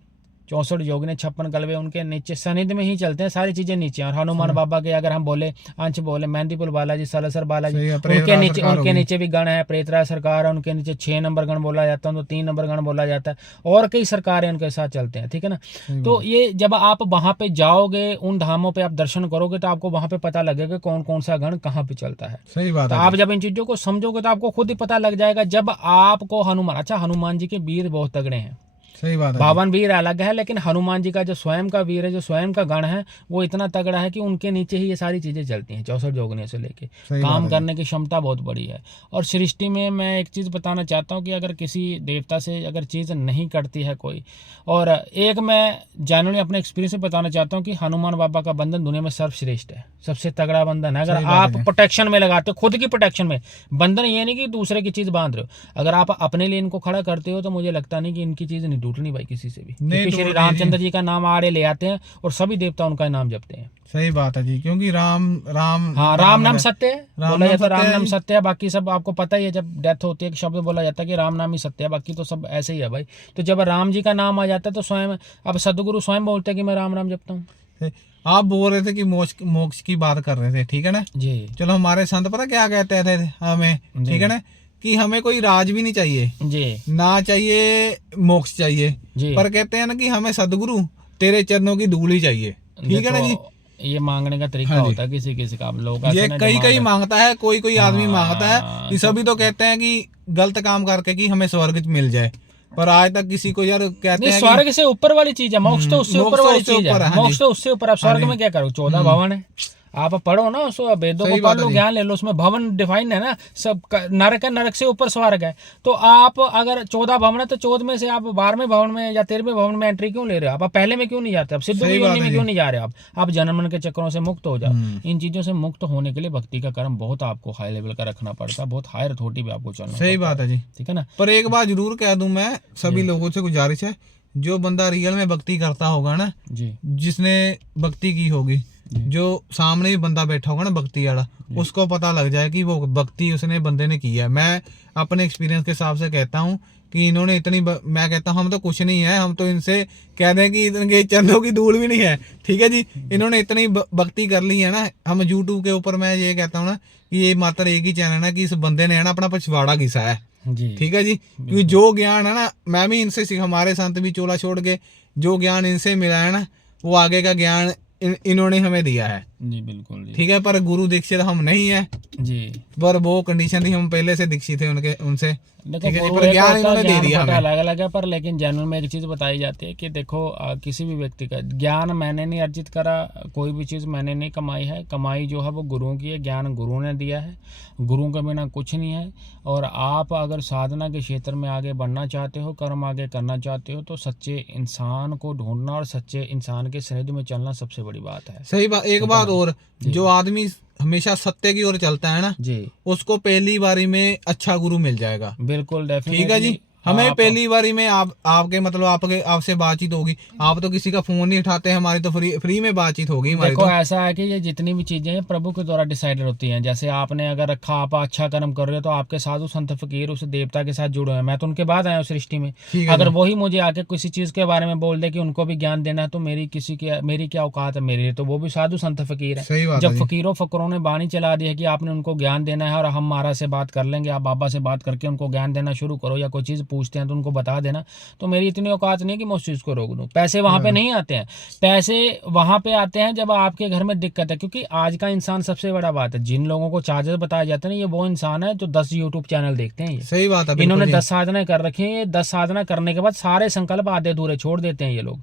64 योगिनी, 56 कलवे उनके नीचे सनिध में ही चलते हैं, सारी चीज़ें नीचे। और हनुमान बाबा के अगर हम बोले अंश बोले, मेहंदीपुर बालाजी, सालासर बालाजी, उनके नीचे भी गण है, प्रेतराज सरकार है, उनके नीचे 6 नंबर गण बोला जाता है, तो 3 नंबर गण बोला जाता है, और कई सरकारें उनके साथ चलते हैं, ठीक है ना। तो ये जब आप वहाँ पे जाओगे, उन धामों पे आप दर्शन करोगे, तो आपको वहाँ पे पता लगेगा कौन कौन सा गण कहाँ पे चलता है। सही बात है। तो आप जब इन चीज़ों को समझोगे तो आपको खुद ही पता लग जाएगा। जब आपको हनुमान, अच्छा हनुमान जी के वीर बहुत तगड़े हैं, सही बात है। 52 वीर अलग है, लेकिन हनुमान जी का जो स्वयं का वीर है, जो स्वयं का गण है, वो इतना तगड़ा है कि उनके नीचे ही ये सारी चीज़ें चलती हैं, 64 जोगनियों से लेके। काम करने की क्षमता बहुत बड़ी है। और सृष्टि में मैं एक चीज़ बताना चाहता हूँ कि अगर किसी देवता से अगर चीज़ नहीं करती है कोई, और एक मैं जनरली अपने एक्सपीरियंस से बताना चाहता हूँ कि हनुमान बाबा का बंधन दुनिया में सर्वश्रेष्ठ है, सबसे तगड़ा बंधन है। अगर आप प्रोटेक्शन में लगाते हो, खुद की प्रोटेक्शन में बंधन, ये नहीं कि दूसरे की चीज़ बांध रहे हो, अगर आप अपने लिए इनको खड़ा करते हो तो मुझे लगता नहीं कि इनकी चीज़ नहीं टूटनी भाई किसी से भी, क्योंकि श्री रामचंद्र जी का नाम आड़े ले आते हैं और सभी देवता उनका नाम जपते हैं। सही बात है जी, क्योंकि राम नाम सत्य है, बोला जाता है राम नाम सत्य है, बाकी सब आपको पता ही है, जब डेथ होती है शब्द बोला जाता है कि राम नाम ही सत्य है, बाकी तो सब ऐसे ही है भाई। तो जब राम जी का नाम आ जाता है तो स्वयं, अब सदगुरु स्वयं बोलते हैं कि मैं राम नाम जपता हूँ। आप बोल रहे थे कि मोक्ष की बात कर रहे थे, ठीक है ना जी। चलो, हमारे संत पता क्या कहते थे हमें, ठीक है ना, कि हमें कोई राज भी नहीं चाहिए जी, ना चाहिए मोक्ष चाहिए जी, पर कहते हैं ना कि हमें सदगुरु तेरे चरणों की धूल ही चाहिए, ठीक है ना जी। ये मांगने का तरीका होता है किसी किसी का, लोग ये कई मांगता है, कोई आदमी मांगता है कि सभी तो कहते हैं कि गलत काम करके कि हमें स्वर्ग मिल जाए, पर आज तक किसी को यार कहते हैं स्वर्ग से ऊपर वाली चीज है, मोक्ष तो उससे ऊपर वाली चीज है, मोक्ष तो उससे ऊपर। आप स्वर्ग में क्या करो, 14 भवन है, आप पढ़ो ना उसको, वेदों को पढ़ लो, ज्ञान ले लो, उसमें भवन डिफाइन है ना, सब नरक है, नरक से ऊपर स्वर्ग है। तो आप अगर 14 भवन है तो 14 में से आप 12वें भवन में या 13वें भवन में एंट्री क्यों ले रहे हो? आप पहले में क्यों नहीं जाते? आप सिद्ध योनि में क्यों नहीं जा रहे? आप जन्म के चक्करों से मुक्त हो जाओ। इन चीजों से मुक्त होने के लिए भक्ति का कर्म बहुत आपको हाई लेवल का रखना पड़ता है, बहुत हाई अथॉरिटी पे आपको चलना। सही बात है जी, ठीक है ना। पर एक बात जरूर कह दूं मैं, सभी लोगों से गुजारिश है, जो बंदा रियल में भक्ति करता होगा ना जी, जिसने भक्ति की होगी, जो सामने ही बंदा बैठा होगा ना भक्ति वाला, उसको पता लग जाए कि वो भक्ति उसने बंदे ने की है। मैं अपने एक्सपीरियंस के हिसाब से कहता हूँ कि इन्होंने इतनी मैं कहता हूँ हम तो कुछ नहीं है, हम तो इनसे कह दें कि इनके चरणों की धूल भी नहीं है, ठीक है जी। इन्होंने इतनी भक्ति कर ली है ना। हम यूट्यूब के ऊपर मैं ये कहता हूँ ना कि ये मात्र एक ही चैनल है कि इस बंदे ने है ना अपना पिछवाड़ा घिसा है, ठीक है जी। क्योंकि जो ज्ञान है ना, मैं भी इनसे सीखा, हमारे संत भी चोला छोड़ के जो ज्ञान इनसे मिला है ना, वो आगे का ज्ञान इन्होंने हमें दिया है जी, बिल्कुल जी। ठीक है, पर गुरु दीक्षित हम नहीं है जी, पर वो कंडीशन थी, हम पहले से दीक्षित थे उनसे, ठीक है जी, पर ज्ञान इन्होंने दे दिया हमें। अलग अलग है, पर लेकिन जनरल में एक चीज़ बताई जाती है कि देखो किसी भी व्यक्ति का ज्ञान मैंने नहीं अर्जित करा, कोई भी चीज़ मैंने नहीं कमाई है, कमाई जो है वो गुरुओं की है, ज्ञान गुरु ने दिया है, गुरु के बिना कुछ नहीं है। और आप अगर साधना के क्षेत्र में आगे बढ़ना चाहते हो, कर्म आगे करना चाहते हो, तो सच्चे इंसान को ढूंढना और सच्चे इंसान के सानिध्य में चलना सबसे बड़ी बात है। सही बात। एक बात और, जो आदमी हमेशा सत्य की ओर चलता है ना जी, उसको पहली बारी में अच्छा गुरु मिल जाएगा, बिल्कुल डेफिनेटली, ठीक है जी। हमें पहली बारी में आपके मतलब आपसे बातचीत होगी, आप तो किसी का फोन नहीं उठाते, हमारी तो फ्री में बातचीत होगी हमारी। देखो ऐसा है कि ये जितनी भी चीजें हैं प्रभु के द्वारा डिसाइडेड होती हैं। जैसे आपने अगर रखा, आप अच्छा कर्म कर रहे हो, तो आपके साधु संत फकीर उस देवता के साथ जुड़े हैं। मैं तो उनके बाद आया हूँ सृष्टि में, अगर वही मुझे आके किसी चीज के बारे में बोल दे कि उनको भी ज्ञान देना है, तो मेरी क्या औकात है मेरे लिए? तो वो भी साधु संत फकीर है। जब फकीरों फकरों ने बाणी चला दी है कि आपने उनको ज्ञान देना है और हम महाराज से बात कर लेंगे, आप बाबा से बात करके उनको ज्ञान देना शुरू करो, या कोई चीज पूछते हैं तो उनको बता देना, तो मेरी इतनी औकात नहीं कि मैं उस चीज को रोक दूं। पैसे वहां पे नहीं आते हैं, पैसे वहां पे आते हैं जब आपके घर में दिक्कत है। क्योंकि आज का इंसान सबसे बड़ा बात है, जिन लोगों को चार्जर बताया जाता है ना, ये वो इंसान है जो 10 यूट्यूब चैनल देखते हैं। सही बात है, इन्होंने 10 साधना कर रखी है, 10 साधना करने के बाद सारे संकल्प आधे अधूरे छोड़ देते हैं ये लोग,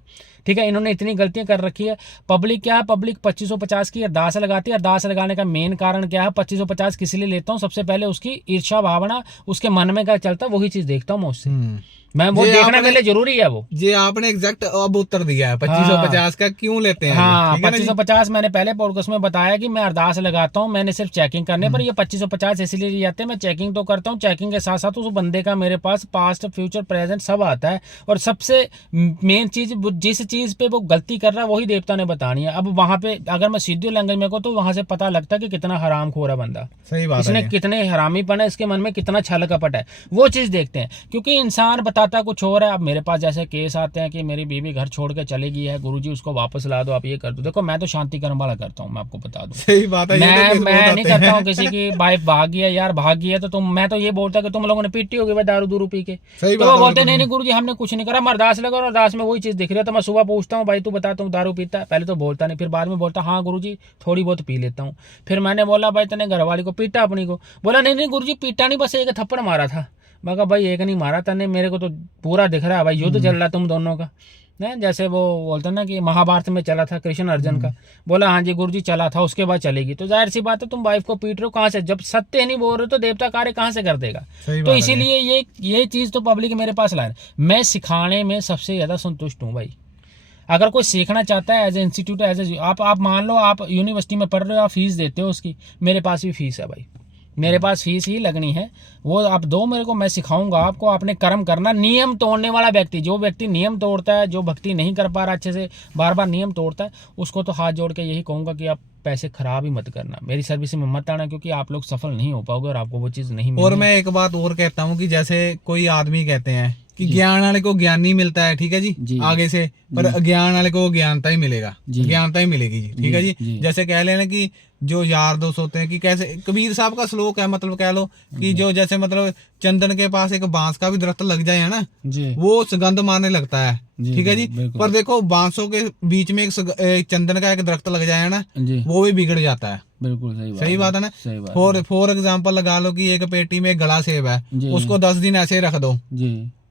ठीक है। इन्होंने इतनी गलतियां कर रखी है। पब्लिक क्या है, पब्लिक 2550 की अरदास लगाती है। अरदास लगाने का मेन कारण क्या है, 2550 किस लिए लेता हूँ, सबसे पहले उसकी ईर्ष्या भावना उसके मन में क्या चलता है वही चीज देखता हूँ मैं उससे। मैं वो देखना मेरे लिए जरूरी है। वो ये आपने एग्जैक्ट अब उत्तर दिया है 2550 का क्यों लेते हैं। हाँ, 2550 मैंने पहले पॉडकास्ट में बताया कि मैं अरदास लगाता हूँ, मैंने सिर्फ चेकिंग करने पर ये 2550 इसलिए लिए जाते हैं। मैं चेकिंग तो करता हूँ, चेकिंग के साथ साथ उस बंदे का मेरे पास पास्ट फ्यूचर प्रेजेंट सब आता है। और सबसे मेन चीज, जिस चीज पे वो गलती कर रहा है वही देवता ने बतानी है। अब वहां पे अगर मैं सीधी लैंग्वेज में को तो वहां से पता लगता है कि कितना हरामखोर है बंदा। सही बात इसने है। कितने हरामीपन है, इसके मन में कितना छल कपट है, वो चीज देखते हैं। क्योंकि इंसान बताता कुछ और है। अब मेरे पास जैसे केस आते हैं कि मेरी बीवी घर छोड़ के चली गई है, गुरुजी उसको वापस ला दो, आप ये कर दो। देखो मैं तो शांति कर्म वाला करता हूँ, मैं आपको बता दूं। सही बात है। मैं नहीं करता हूँ किसी की वाइफ भाग गई है यार, भाग गई है तो मैं तो ये बोलता कि तुम लोगों ने पीटी होगी दारू दूरू पी के। तो वो बोलते नहीं गुरुजी हमने कुछ नहीं करा, मैं अरदास लगा और अरदास में वही चीज दिख रही है। तो मैं सुबह पूछता हूँ भाई तू बता तुम दारू पीता है, पहले तो बोलता नहीं, फिर बाद में बोलता हाँ गुरुजी थोड़ी बहुत पी लेता हूँ। फिर मैंने बोला भाई तूने घरवाली को पीटा अपनी को, बोला नहीं गुरुजी पीटा नहीं, बस एक थप्पड़ मारा था। मैं कहा भाई एक नहीं मारा तने, मेरे को तो पूरा दिख रहा है भाई, युद्ध चल रहा है तुम दोनों का। नहीं जैसे वो बोलते ना कि महाभारत में चला था कृष्ण अर्जुन का। बोला हाँ जी गुरुजी चला था, उसके बाद चलेगी। तो जाहिर सी बात है तुम वाइफ को पीट रहे हो कहाँ से, जब सत्य नहीं बोल रहे तो देवता कार्य कहाँ से कर देगा। तो इसीलिए ये चीज तो पब्लिक मेरे पास ला रहे। मैं सिखाने में सबसे ज्यादा संतुष्ट हूँ भाई। अगर कोई सीखना चाहता है एज ए इंस्टीट्यूट, आप मान लो आप यूनिवर्सिटी में पढ़ रहे हो, आप फीस देते हो उसकी, मेरे पास भी फीस है भाई, मेरे पास फीस ही लगनी है। वो आप दो मेरे को, मैं सिखाऊंगा आपको आपने कर्म करना। नियम तोड़ने वाला व्यक्ति, जो व्यक्ति नियम तोड़ता है, जो भक्ति नहीं कर पा रहा अच्छे से, बार बार नियम तोड़ता है, उसको तो हाथ जोड़ के यही कहूंगा कि आप पैसे खराब ही मत करना, मेरी सर्विस में मत आना, क्योंकि आप लोग सफल नहीं हो पाओगे और आपको वो चीज़ नहीं मिलेगी। और मैं एक बात और कहता हूँ कि जैसे कोई आदमी कहते हैं कि ज्ञान वाले को ज्ञान नहीं मिलता है, ठीक है जी आगे से, पर अज्ञान वाले को ज्ञानता ही मिलेगा, ज्ञानता ही मिलेगी जी, ठीक है जी। जैसे कह लेना कि जो यार दोस्त होते हैं कि कैसे, कबीर साहब का श्लोक है, मतलब कह लो कि जो जैसे मतलब चंदन के पास एक बांस का भी दरख्त लग जाए है ना, वो सुगंध मारने लगता है, ठीक है जी। पर देखो बांसों के बीच में एक चंदन का एक दरख्त लग जाए ना, वो भी बिगड़ जाता है। बिल्कुल सही बात है ना। फॉर एग्जाम्पल लगा लो कि एक पेटी में एक गला सेब है, उसको 10 दिन ऐसे रख दो,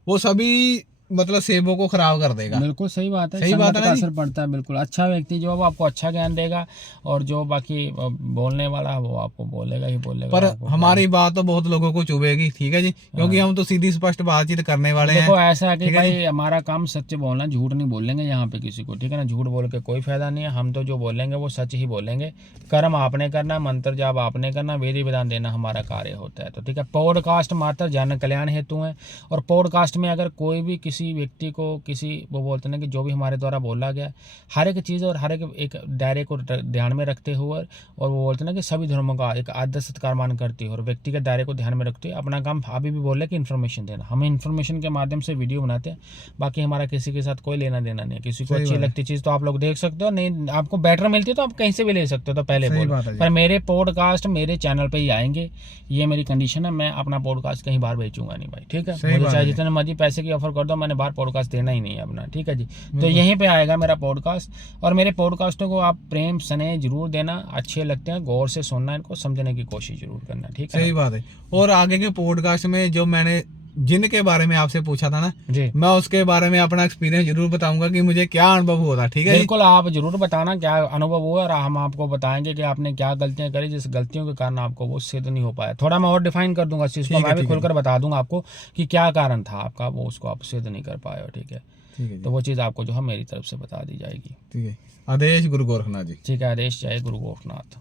वो सभी मतलब सेबों को खराब कर देगा। बिल्कुल सही बात है, सही बात है ना, असर पड़ता है। बिल्कुल अच्छा व्यक्ति जो आपको अच्छा ज्ञान देगा, और जो बाकी बोलने वाला है वो आपको बोलेगा ही बोलेगा। पर हमारी बात तो बहुत लोगों को चुभेगी, ठीक है जी, क्योंकि हम तो सीधी स्पष्ट बातचीत करने वाले हैं। देखो ऐसा है कि भाई हमारा काम सच बोलना, झूठ नहीं बोलेंगे यहाँ पे किसी को, ठीक है ना। झूठ बोल के कोई फायदा नहीं है, हम तो जो बोलेंगे वो सच ही बोलेंगे। कर्म आपने करना, मंत्र जाप आपने करना, विधि विधान देना हमारा कार्य होता है। तो ठीक है, पॉडकास्ट मात्र जन कल्याण हेतु है। और पॉडकास्ट में अगर कोई भी किसी व्यक्ति को किसी, वो बोलते हैं कि जो भी हमारे द्वारा बोला गया हर एक चीज़ और हर एक दायरे को ध्यान में रखते हुए, और वो बोलते हैं कि सभी धर्मों का एक आदर सत्कार मान करते हुए और व्यक्तिगत दायरे को ध्यान में रखते हुए अपना काम अभी भी बोल रहे कि इन्फॉर्मेशन देना। हम इन्फॉर्मेशन के माध्यम से वीडियो बनाते हैं, बाकी हमारा किसी के साथ कोई लेना देना नहीं है। किसी को अच्छी लगती चीज़ तो आप लोग देख सकते हो, नहीं आपको बेटर मिलती है तो आप कहीं से भी ले सकते हो, तो पहले बोल। पर मेरे पॉडकास्ट मेरे चैनल पर ही आएंगे, ये मेरी कंडीशन है। मैं अपना पॉडकास्ट कहीं बाहर बेचूंगा नहीं भाई, ठीक है। मुझे चाहे जितने मर्जी पैसे की ऑफर कर दो, मैंने बाहर पॉडकास्ट देना ही नहीं है अपना, ठीक है जी। तो यहीं पे आएगा मेरा पॉडकास्ट, और मेरे पॉडकास्टों को आप प्रेम स्नेह जरूर देना, अच्छे लगते हैं, गौर से सुनना, इनको समझने की कोशिश जरूर करना, ठीक है। सही बात है। और आगे के पॉडकास्ट में जो मैंने जिनके बारे में आपसे पूछा था ना जी, मैं उसके बारे में अपना एक्सपीरियंस जरूर बताऊंगा कि मुझे क्या अनुभव हुआ, ठीक है। बिल्कुल आप जरूर बताना क्या अनुभव हुआ, और हम आपको बताएंगे कि आपने क्या गलतियां करी, जिस गलतियों के कारण आपको वो सिद्ध नहीं हो पाया। थोड़ा मैं और डिफाइन कर दूंगा इस चीज को, मैं भी खुलकर बता दूंगा आपको कि क्या कारण था आपका, वो उसको आप सिद्ध नहीं कर पाए हो, ठीक है। तो वो चीज़ आपको जो है मेरी तरफ से बता दी जाएगी, ठीक है। आदेश गुरु गोरखनाथ जी। ठीक है, आदेश जय गुरु गोरखनाथ।